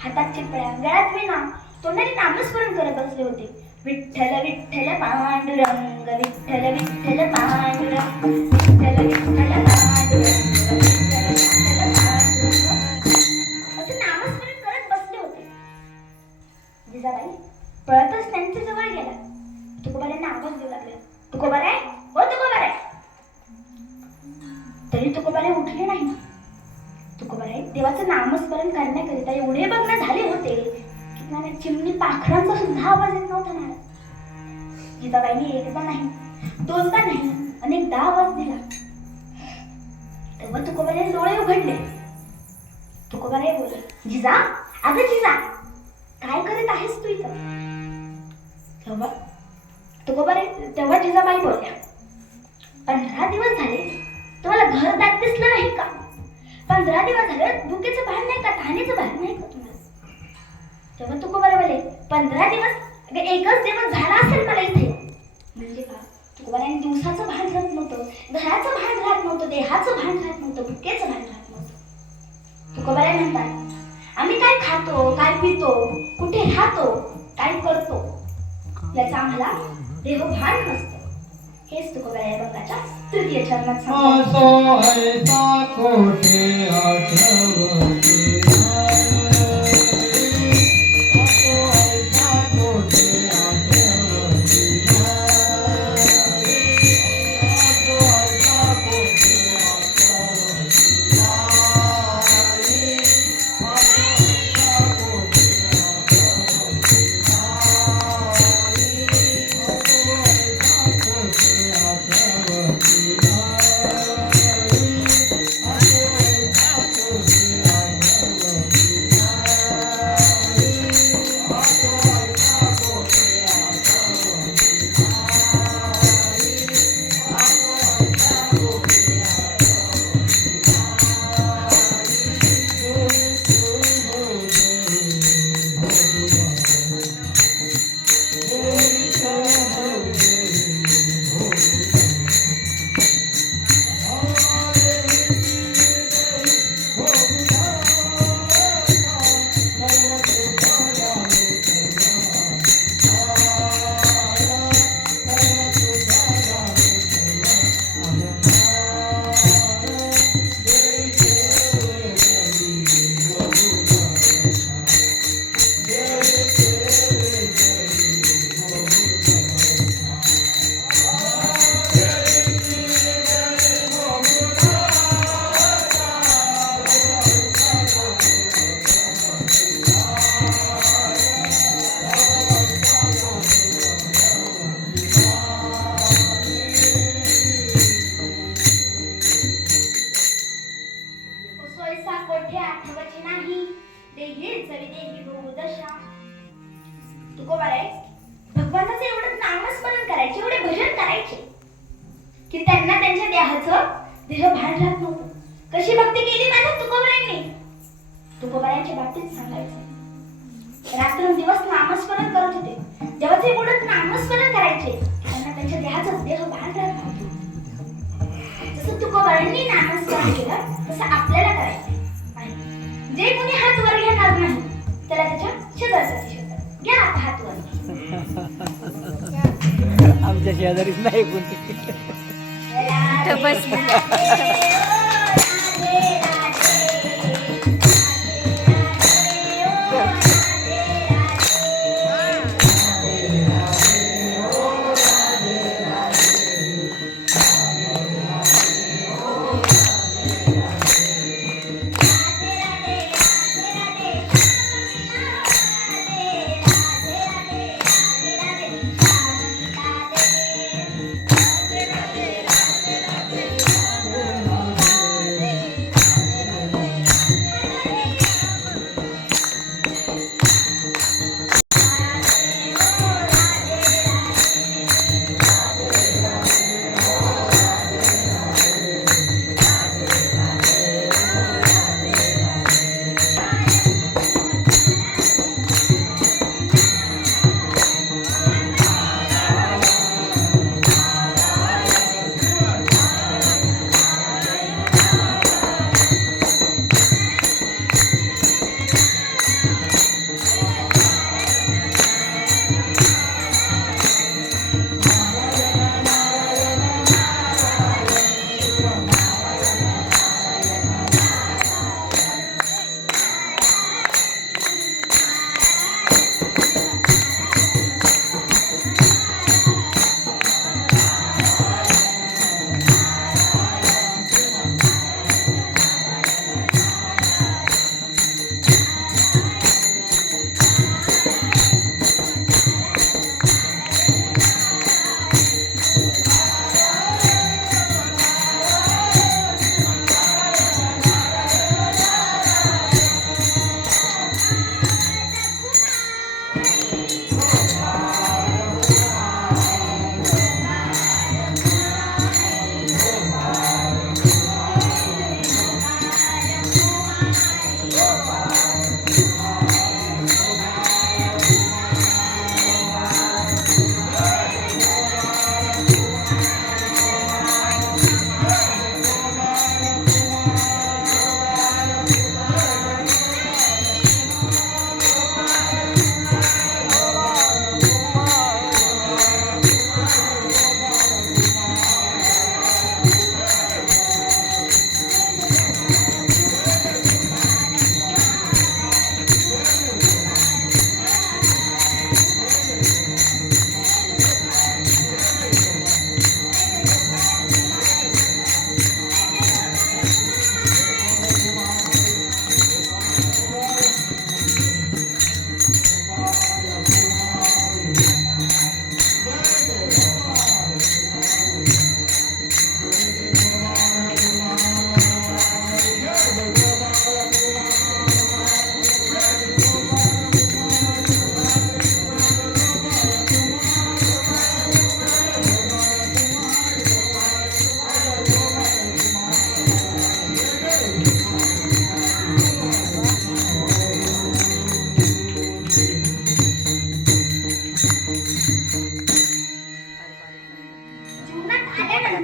हातात चिपळ्या, गळ्यात विणा, तोंडाने नामस्मरण करत बसले होते. विठ्ठल विठ्ठल पांडुरंग, विठ्ठल विठ्ठल पांडुरंग, विठ्ठल विठ्ठल पांडुरंग, विठ्ठल विठ्ठल पांडुरंग असं नामस्मरण करत बसले होते. जिजाबाई पळतच त्यांच्या जवळ गेला. तुकोबाऱ्यांना आवाज देऊ लागले, तुकोबारे, हो तुकोबारे. तरी तुकोबारे उठले नाही. तुकोबारे देवाचं नामस्मरण करण्याकरिता एवढे बघणं झाले होते की मला चिमणी पाखरांचा सुद्धा आवाज येत नव्हता मला. जिजाबाईंनी एकदा नाही, दोनदा नाही, अनेकदा आवाज दिला. तेव्हा तुकोबाराने डोळे उघडले. तुकोबाराय बोलले, जिजा, अगं जिजा, काय करत आहेस तू इथं? तेव्हा जिजाबाई बोलल्या, 15 दिवस झाले तुम्हाला घरदार दिसलं नाही का? 15 दिवस झाले भुकेचं भान नाही का? तहानेचं भान नाही का तुम्हाला? तेव्हा तुकोबाराय बोलले, 15 दिवस, अगं एकच दिवस झाला असेल मला इथे. म्हणजे का? तुकोबारायांनी दिवसाचं भान राहत नव्हतं, घराचं भान राहत नव्हतं, देहाचं भान राहत नव्हतं, भुकेचं भान राहत नव्हतं. तुकोबाराय म्हणतात, आम्ही काय खातो, काय पितो, कुठे राहतो, काय करतो, याचा आम्हाला देहभान नसतं. हेच तुकोबाराय अभंगाच्या तृतीय चरणात सांगतात. असो ऐसा कोठे आठवते भगवानाचं एवढं नामस्मरण करायचे, एवढे भजन करायचे की त्यांना त्यांच्या देहाचं देहभान राहत नव्हतं. कशी भक्ती केली माझ्या तुकोबारायांनी? तुकोबारायांच्या बाबतीत सांगायचं, रात्रंदिवस नामस्मरण करत होते. जेव्हा ते एवढं नामस्मरण करायचे त्यांना त्यांच्या देहाचं देहभान राहत नव्हतं. जसं तुकोबारायांनी नामस्मरण केलं तसं आपल्याला करायचं आहे. जे कोणी हात वर घेणार नाही त्याला त्याच्या शेजारसाठी शेजार घ्या. आता हात वर आमच्या शेजारीच नाही कोणी.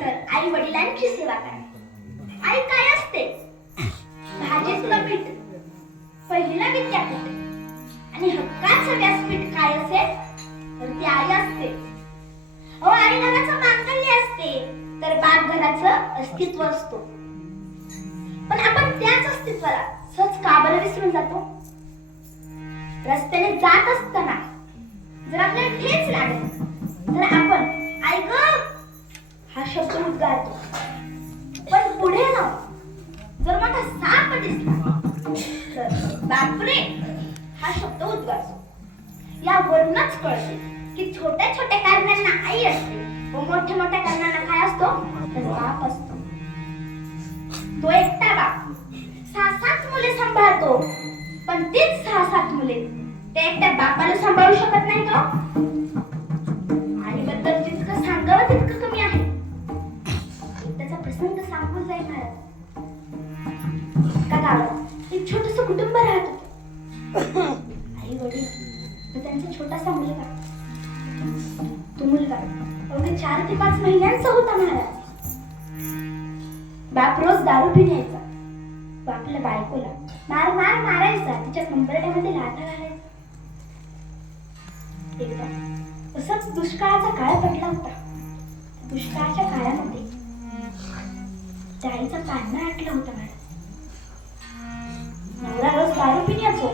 त्यानंतर आई वडिलांची सेवा करणे. आई काय असते? भाजीतलं पीठ, पहिलीला विद्यापीठ आणि हक्काचं व्यासपीठ काय असेल तर ती आई असते. अहो, आई घराचं मांगल्य असते तर बाप घराचं अस्तित्व असतो. पण आपण त्याच अस्तित्वाला सहज का बरं विसरून जातो? रस्त्याने जात असताना जर आपल्याला ठेच लागली तर आपण आई ग हा शब्द उद्गारतो. पण पुढे जाऊन जर मोठा साप दिसला तर बापरे हा शब्द उद्गारतो. यावरूनच कळते की छोट्या छोट्या कारणांना आई असते व मोठ्या मोठ्या कारणांना काय असतो तर बाप असतो. तो एकटा बाप 6-7 मुले सांभाळतो, पण तीच 6-7 मुले त्या एकट्या बापाला सांभाळू शकत नाही का? आईबद्दल जितकं सांगावं तितकं कमी आहे. त्याचा प्रसंग सांगून जाईल महाराज. एका गावात एक छोटस कुटुंब राहत होतं. आई वडील व त्यांचा छोटासा मुलगा. तो मुलगा अवघे 4 ते 5 महिन्यांचा होता महाराज. बाप रोज दारू पिऊन यायचा व आपल्या बायकोला मारायचा, तिच्या कंबरड्यामध्ये लाथा घालायचा. एकदा असंच दुष्काळाचा काळ पडला होता. दुष्काळाच्या काळामध्ये त्या आईचा पाळणा आटला होता महाराज. नवरा रोज दारू पिऊन यायचो,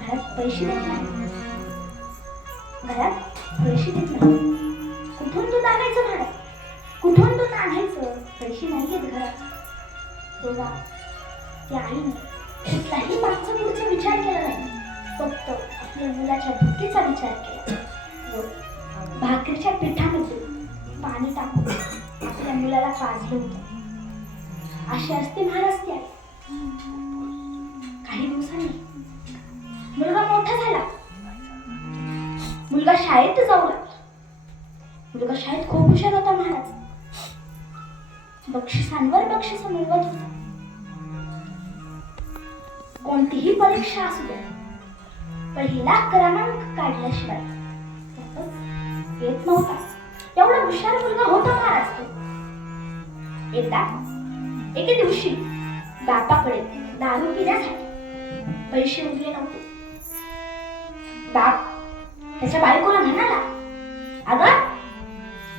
घरात पैसे देत नाही. कुठून दूध आणायचं महाराज? कुठून दूध आणायचं? पैसे नाही आहेत घरात. तेव्हा त्या आईने कुठलाही मागचा पुढचा विचार केला नाही, फक्त आपल्या मुलाच्या भुकेचा विचार केला व भाकरीच्या पिठामध्ये पाणी टाकून आपल्या मुलाला पाजलं होतं. अशी असते महाराज ती आई. काही दिवसांनी मुलगा मोठा झाला. मुलगा शाळेत जाऊ लागला. मुलगा शाळेत खूप हुशार होता महाराज. बक्षिसांवर बक्षीस मिळवत होता. कोणतीही परीक्षा असू द्या, पहिला क्रमांक काढल्याशिवाय येत नव्हता. एवढा हुशार मुलगा होता महाराज तो. एके दिवशी बापाकडे दारू पिण्यासाठी पैसे उरले नव्हते. बाप त्याच्या बायकोला म्हणाला, अगं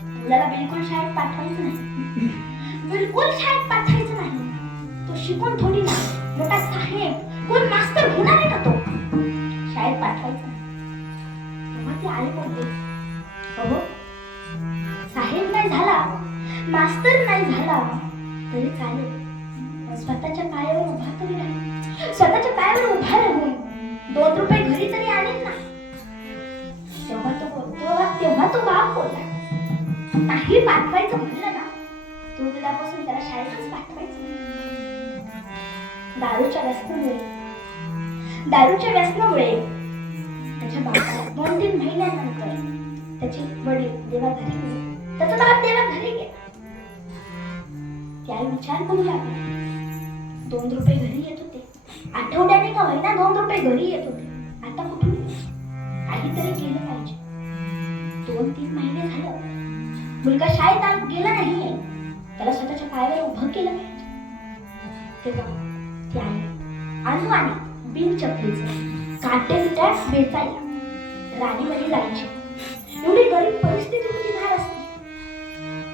मुलाला बिलकुल शाळेत पाठवायचं नाही, बिलकुल शाळेत पाठवायचं नाही. तो शिकून थोडी ना मोठा साहेब कोण मास्तर होणार आहे का? तो शाळेत पाठवायचं नाही. तेव्हा ती आई बोलते, अहो साहेब नाही झाला, मास्तर नाही झाला तरी चालेल, स्वतःच्या पायावर उभा तरी राहील. स्वतःच्या पायावर उभा राहून 2 रुपये घरी तरी आणेल ना. तेव्हा तो बाप बोलला, नाही पाठवायचं म्हणलं ना तो उद्यापासून त्याला शाळेतच पाठवायचं. दारूच्या व्यसनामुळे त्याच्या बापाला 2-3 महिन्यानंतर त्याचे वडील देवाघरी गेले. त्याचा बाप देवाघरी गेला. त्या विचार करू लागला, 2 रुपये घरी येत होते, आठवड्याने का होईना 2 रुपये घरी येत होते, आता कुठून? काहीतरी केलं पाहिजे. 2-3 महिने झालं, मुलगा शाळेत गेला नाहीये, त्याला स्वतःच्या पायावर उभं केलं पाहिजे. तेव्हा ती आई आणि बिन चपलीचं काटेकुट्या वेचायला राणीमध्ये जायची. एवढी गरीब परिस्थिती होती महाराज.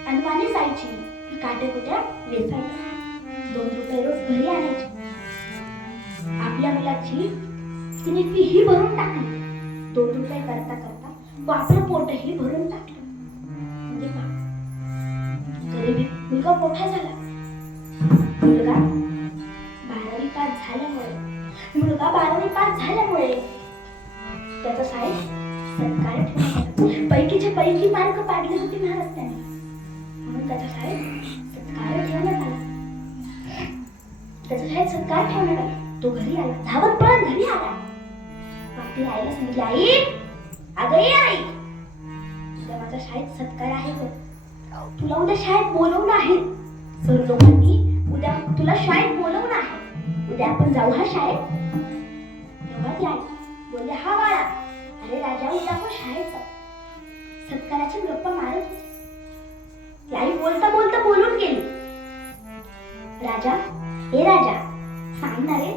आणि जायची काटेकुट्या वेचायला, 2 रुपये रोज घरी आणायची. आपल्या मुलाची तिने फीही भरून टाकली. 2 रुपये करता करता व आपलं पोटही भरून टाकलं. म्हणजे गरीबी मुलगा मोठा झाला. मुलगा 12वी पास झाल्यामुळे त्याचा शाळेत सत्कार ठेवला. पैकीचे पैकी मार्क पाडले होते महाराज त्याने, म्हणून त्याच्या शाळेत सत्कार ठेवण्यात आला. त्याच्या शाळेत सत्कार ठेवण्यात आला. तो घरी आला, धावत पळत घरी आला. आपल्या आईला सांगितले, आई अगं ये आई, उद्या माझ्या शाळेत सत्कार आहे ग, तुला उद्या शाळेत बोलवलं आहे. सर लोकांनी उद्या तुला शाळेत बोलवलं आहे, उद्या आपण जाऊ हा शाळेत. तेव्हा ती आई बोलले, हा बाळा, अरे राजा उद्या आपण शाळेत जाऊ. सत्काराची गप्पा मारत होते. ती आई बोलता बोलता बोलून गेली. राजा, हे राजा, सांग ना रे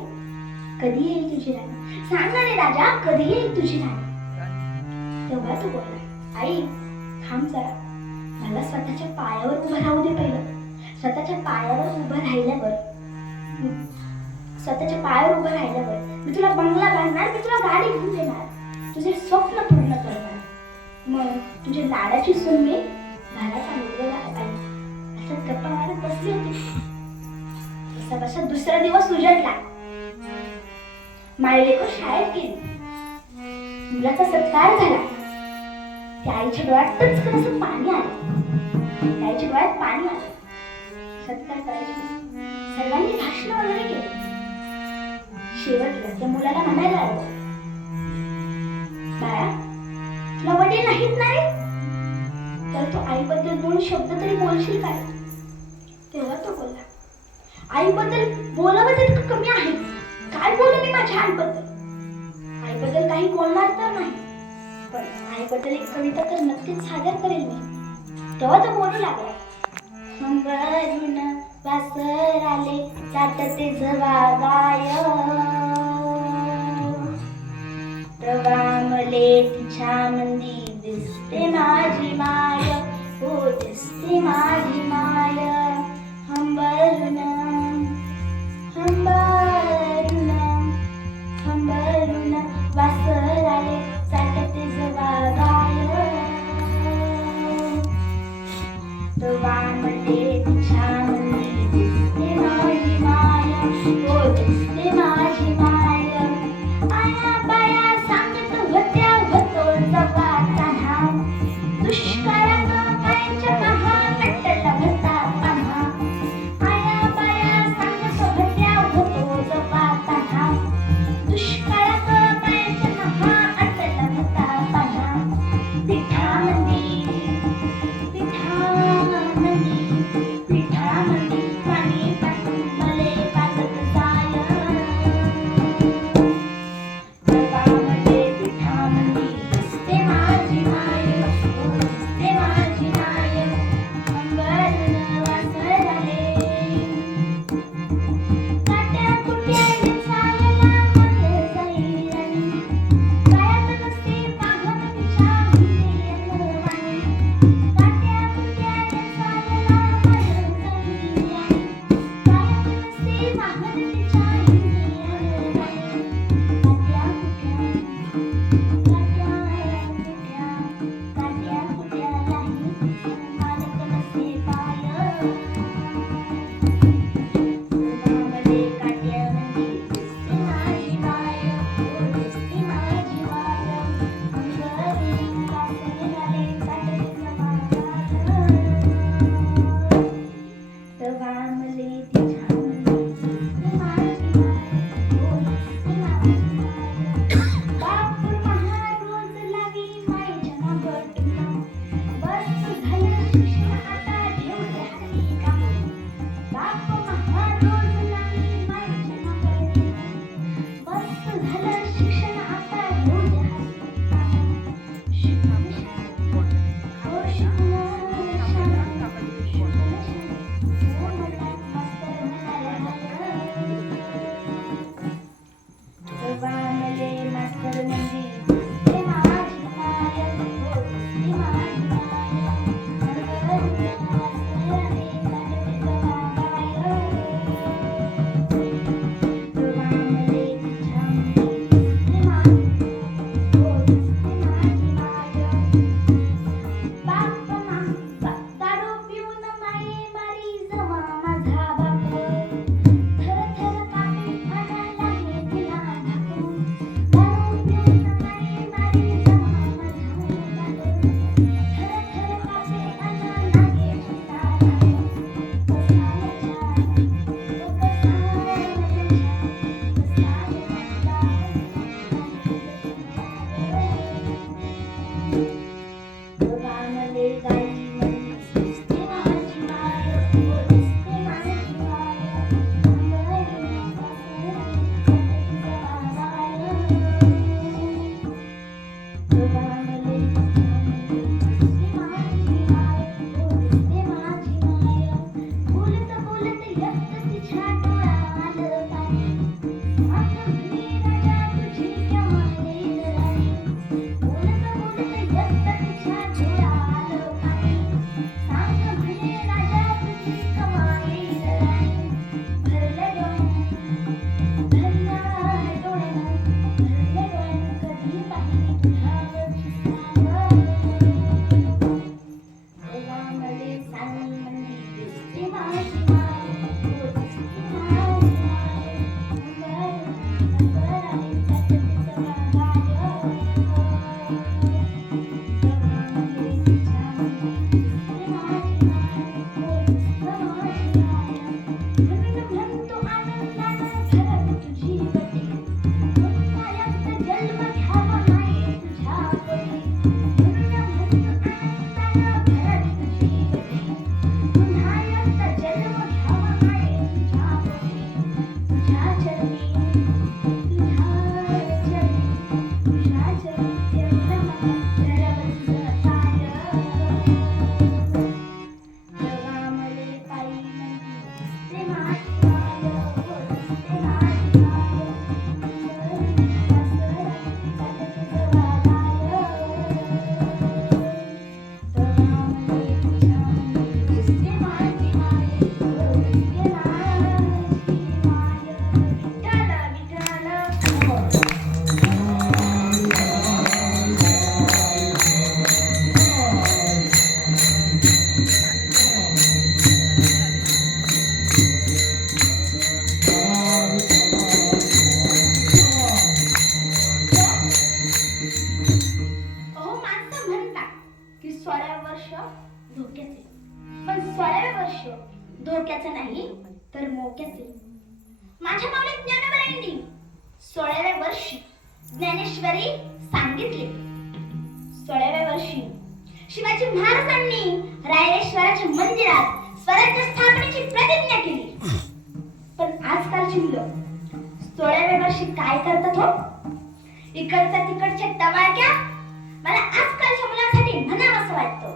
कधी येईल तुझी राणी? सांग ना रे राजा कधी येईल तुझी राणी? तेव्हा तो बोलला, आई थांब जरा, मला स्वतःच्या पायावर उभं राहू दे पहिलं. स्वतःच्या पायावर उभं राहिल्यावर मी तुला बंगला बांधणार, मी तुला गाडी घेऊन देणार, तुझे स्वप्न पूर्ण करणार. मग तुझी लाडाची सून मी घरात आणलेला आहे. असं गप्पा मारत बसली होती. तसा दुसरा दिवस उजडला. मायलेको शाळेत गेली. मुलाचा सत्कार झाला. त्या आईच्या डोळ्यात टचकन असं पाणी आलं. त्या आईच्या डोळ्यात पाणी आलं. सत्कार करायची सर्वांनी भाषण वगैरे केले. शेवटला त्या मुलाला म्हणायला लागलं, बाळा तुला वडील नाहीत नाही तर तू आईबद्दल 2 शब्द तरी बोलशील काय? तेव्हा तो बोलला, आईबद्दल बोलावं तितकं कमी आहे. काय बोलू मी माझ्या आईबद्दल? आईबद्दल काही बोलणार तर नाही, पण आईबद्दल एक कविता तर नक्कीच सादर करेल मी. तेव्हा तो बोलू लागला, हंबरून वासर आले चाटते जवागाय, तवा मले तिच्या मंदी दिसते माझी माय, हो दिसते माझी माय. हंबरून हंबरून हंबरून वासर आले चाटते जवागाय, तवा मले तिच्या मंदी दिसते माझी माय, हो दिसते माझी माय. आया बाया सांगत होत्या होतो जवाताना, दुष्काळात कायच्या कहा अट्टला होता पहा. आया बाया सांगत होत्या होतो जवाताना, दुष्काळात कायच्या कहा अट्टला होता पहा. पिठामंदी सानी मंदी दिसते माझी माय, हो दिसते माझी माय. अंबर आहे चटकीचं वाघाय, जवामध्ये तिच्या दिसते माझी माय, हो दिसते माझी माय. म्हणून म्हणतो आनंदानं घरात तुझी बटी, पुन्हायत जन्म घ्यावा माये तुझ्या पोटी. म्हणून म्हणतो आनंदानं घरात तुझी बटी, पुन्हायत जन्म घ्यावा माये तुझ्या पोटी. तुझ्या चरणी, तुझ्या चरणी, तुझ्या चरणी तेवढं मला धरवलं पाय. जगामले पायी मंदी दिसते माझी माय, हो दिसते माझी माय. अहो माणसं म्हणतात की 16 वर्ष धोक्याचे, पण 16 वर्ष धोक्याचं नाही तर मोक्याचे. माझ्या माऊली ज्ञानोबरांनी 16व्या वर्षी ज्ञानेश्वरी सांगितले. 16व्या वर्षी शिवाजी महाराजांनी रायरेश्वराच्या मंदिरात स्वराज्य स्थापनेची प्रतिज्ञा केली. पण आजकालची मुलं 16व्या वर्षी काय करतात हो? इकडच्या तिकडच्या टवाळक्या मला आजकालच्या मुलांसाठी म्हणावंसं वाटतं.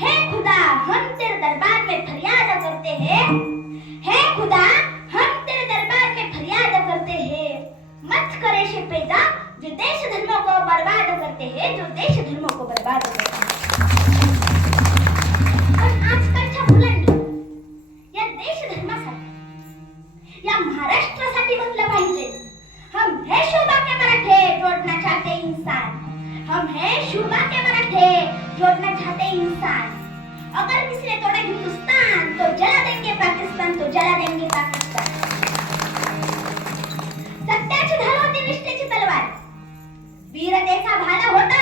हे खुदा हम तेरे दरबार में फरियाद करते हैं, हे खुदा हम तेरे दरबार में फरियाद करते हैं, मत करे शिपेजा जो देश धर्मों को बर्बाद करते हैं, जो देश धर्मों को बर्बाद करते हैं. पण आजकालच्या मुलांनी या देश धर्मासाठी, या महाराष्ट्रासाठी म्हणलं पाहिजे, हम है शोभा के मराठे जोड़ना चाहते इंसान, हम है शोभा के मराठे जोड़ना चाहते इंसान. अगर किसी ने तोड़ा हिंदुस्तान तो जला देंगे पाकिस्तान, तो जला देंगे पाकिस्तान. सत्याची ढाल होती निष्ठेची तलवार, वीरतेचा भाला होता,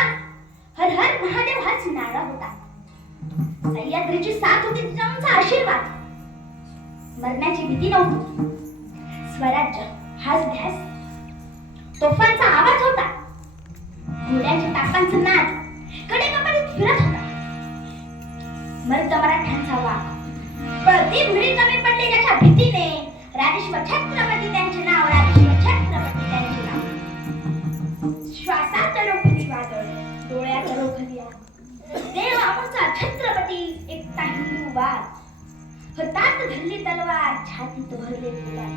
हर हर महादेव हाच नारा होता. सह्याद्रीची साथ होती जिजाऊंचा आशीर्वाद, मरण्याची भीती नव्हती. स्वराज्य हाच ध्यास, तोफांचा आवाज होता, घोड्यांच्या टापांचा नाद कडेकपाळीत फिरत होता. मर्द मराठ्यांचा वाघ, पळती भिडी कमी पडली ज्याच्या भीतीने, राजेश्वर छत्रपती त्यांचे नाव, राजेश्वर छत्रपती त्यांचे नाव. श्वासात रोखली वादळ, डोळ्यात रोखली आग, देव आमचा छत्रपती एकटा हिंदू वाघ, हातात धरली तलवार, छातीत भरले फुलार.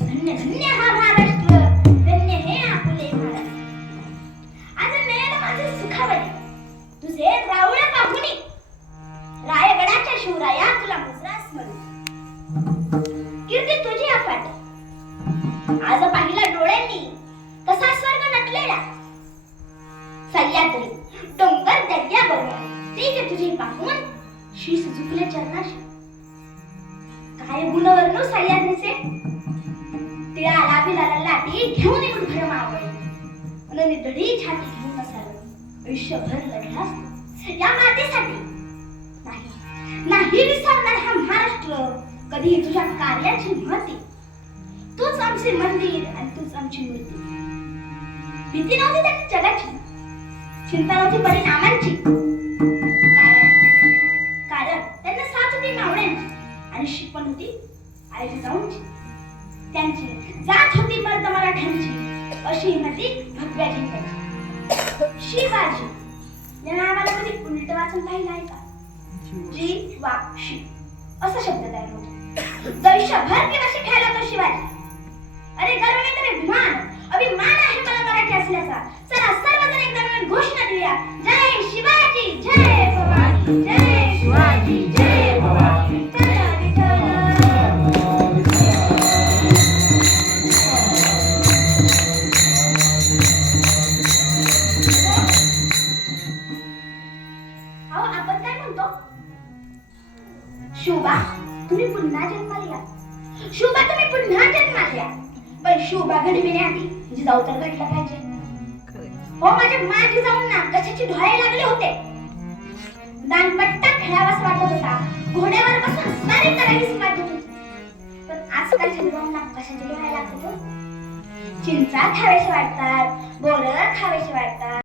धन्य धन्य हा महाराष्ट्र, धन्य हे आपुले भारत. आज नयन माझे सुखावले, तुझे राऊळ पाहुणी, रायगडाच्या शिवराया तुला मुजरा स्मरू. कीर्ती तुझी अफाट, आज पाहिला डोळ्यांनी कसा स्वर्ग नटलेला. सह्याद्री डोंगर दर्याबरोबर तेज तुझे पाहून शीस झुकले चरणाशी. काय गुण वर्णू सह्याद्रीचे, तिळा लाभीला लाटी घेऊन येऊन भरम आवडे, आणि दढी छाती घेऊन असावे आयुष्यभर लढलास या मातेसाठी. नाही विसरणार हा महाराष्ट्र कधीही तुझ्या कार्याची महती. तूच आमचे मंदिर आणि तूच आमची मूर्ती. भीती नव्हती त्यांनी जगाची, चिंता नव्हती परिणामांची, कारण त्यांना साथ होती मावळ्यांची आणि शिकवण होती आई जिजाऊंची. त्यांची जात होती मर्द मराठ्यांची, अशी हिमती भगव्या जिंकायची. शिवाजी या नावाला कधी उलट वाचून पाहिलं आहे का? जी वा शी असा शब्द तयार होतो. आयुष्यभर केव्हा शिकायला तो शिवाजी. अरे गर्व नाही तर अभिमान, अभिमान आहे मला मराठी असल्याचा. चला सर्वजण एकदा मिळून घोषणा देऊया, जय शिवाजी, जय भवानी, जय शिवाजी, जय भवानी. शुभा तुम्ही पुन्हा जन्माला या. शुभा तुम्ही पुन्हा जन्माला या. पण शुभा घडविण्याआधी जिजाऊ तर घडलं पाहिजे. हो माझी जाऊन ना कशाची डोळे लागले होते. दानपट्टा खेळावास वाटत होता. घोड्यावर बसून स्वारी करावीशी वाटत होती. पण आजकालच्या जाऊन कशाची डोळे लागतात. चिंचा खावेशी वाटतात, बोरं खावेशी वाटतात.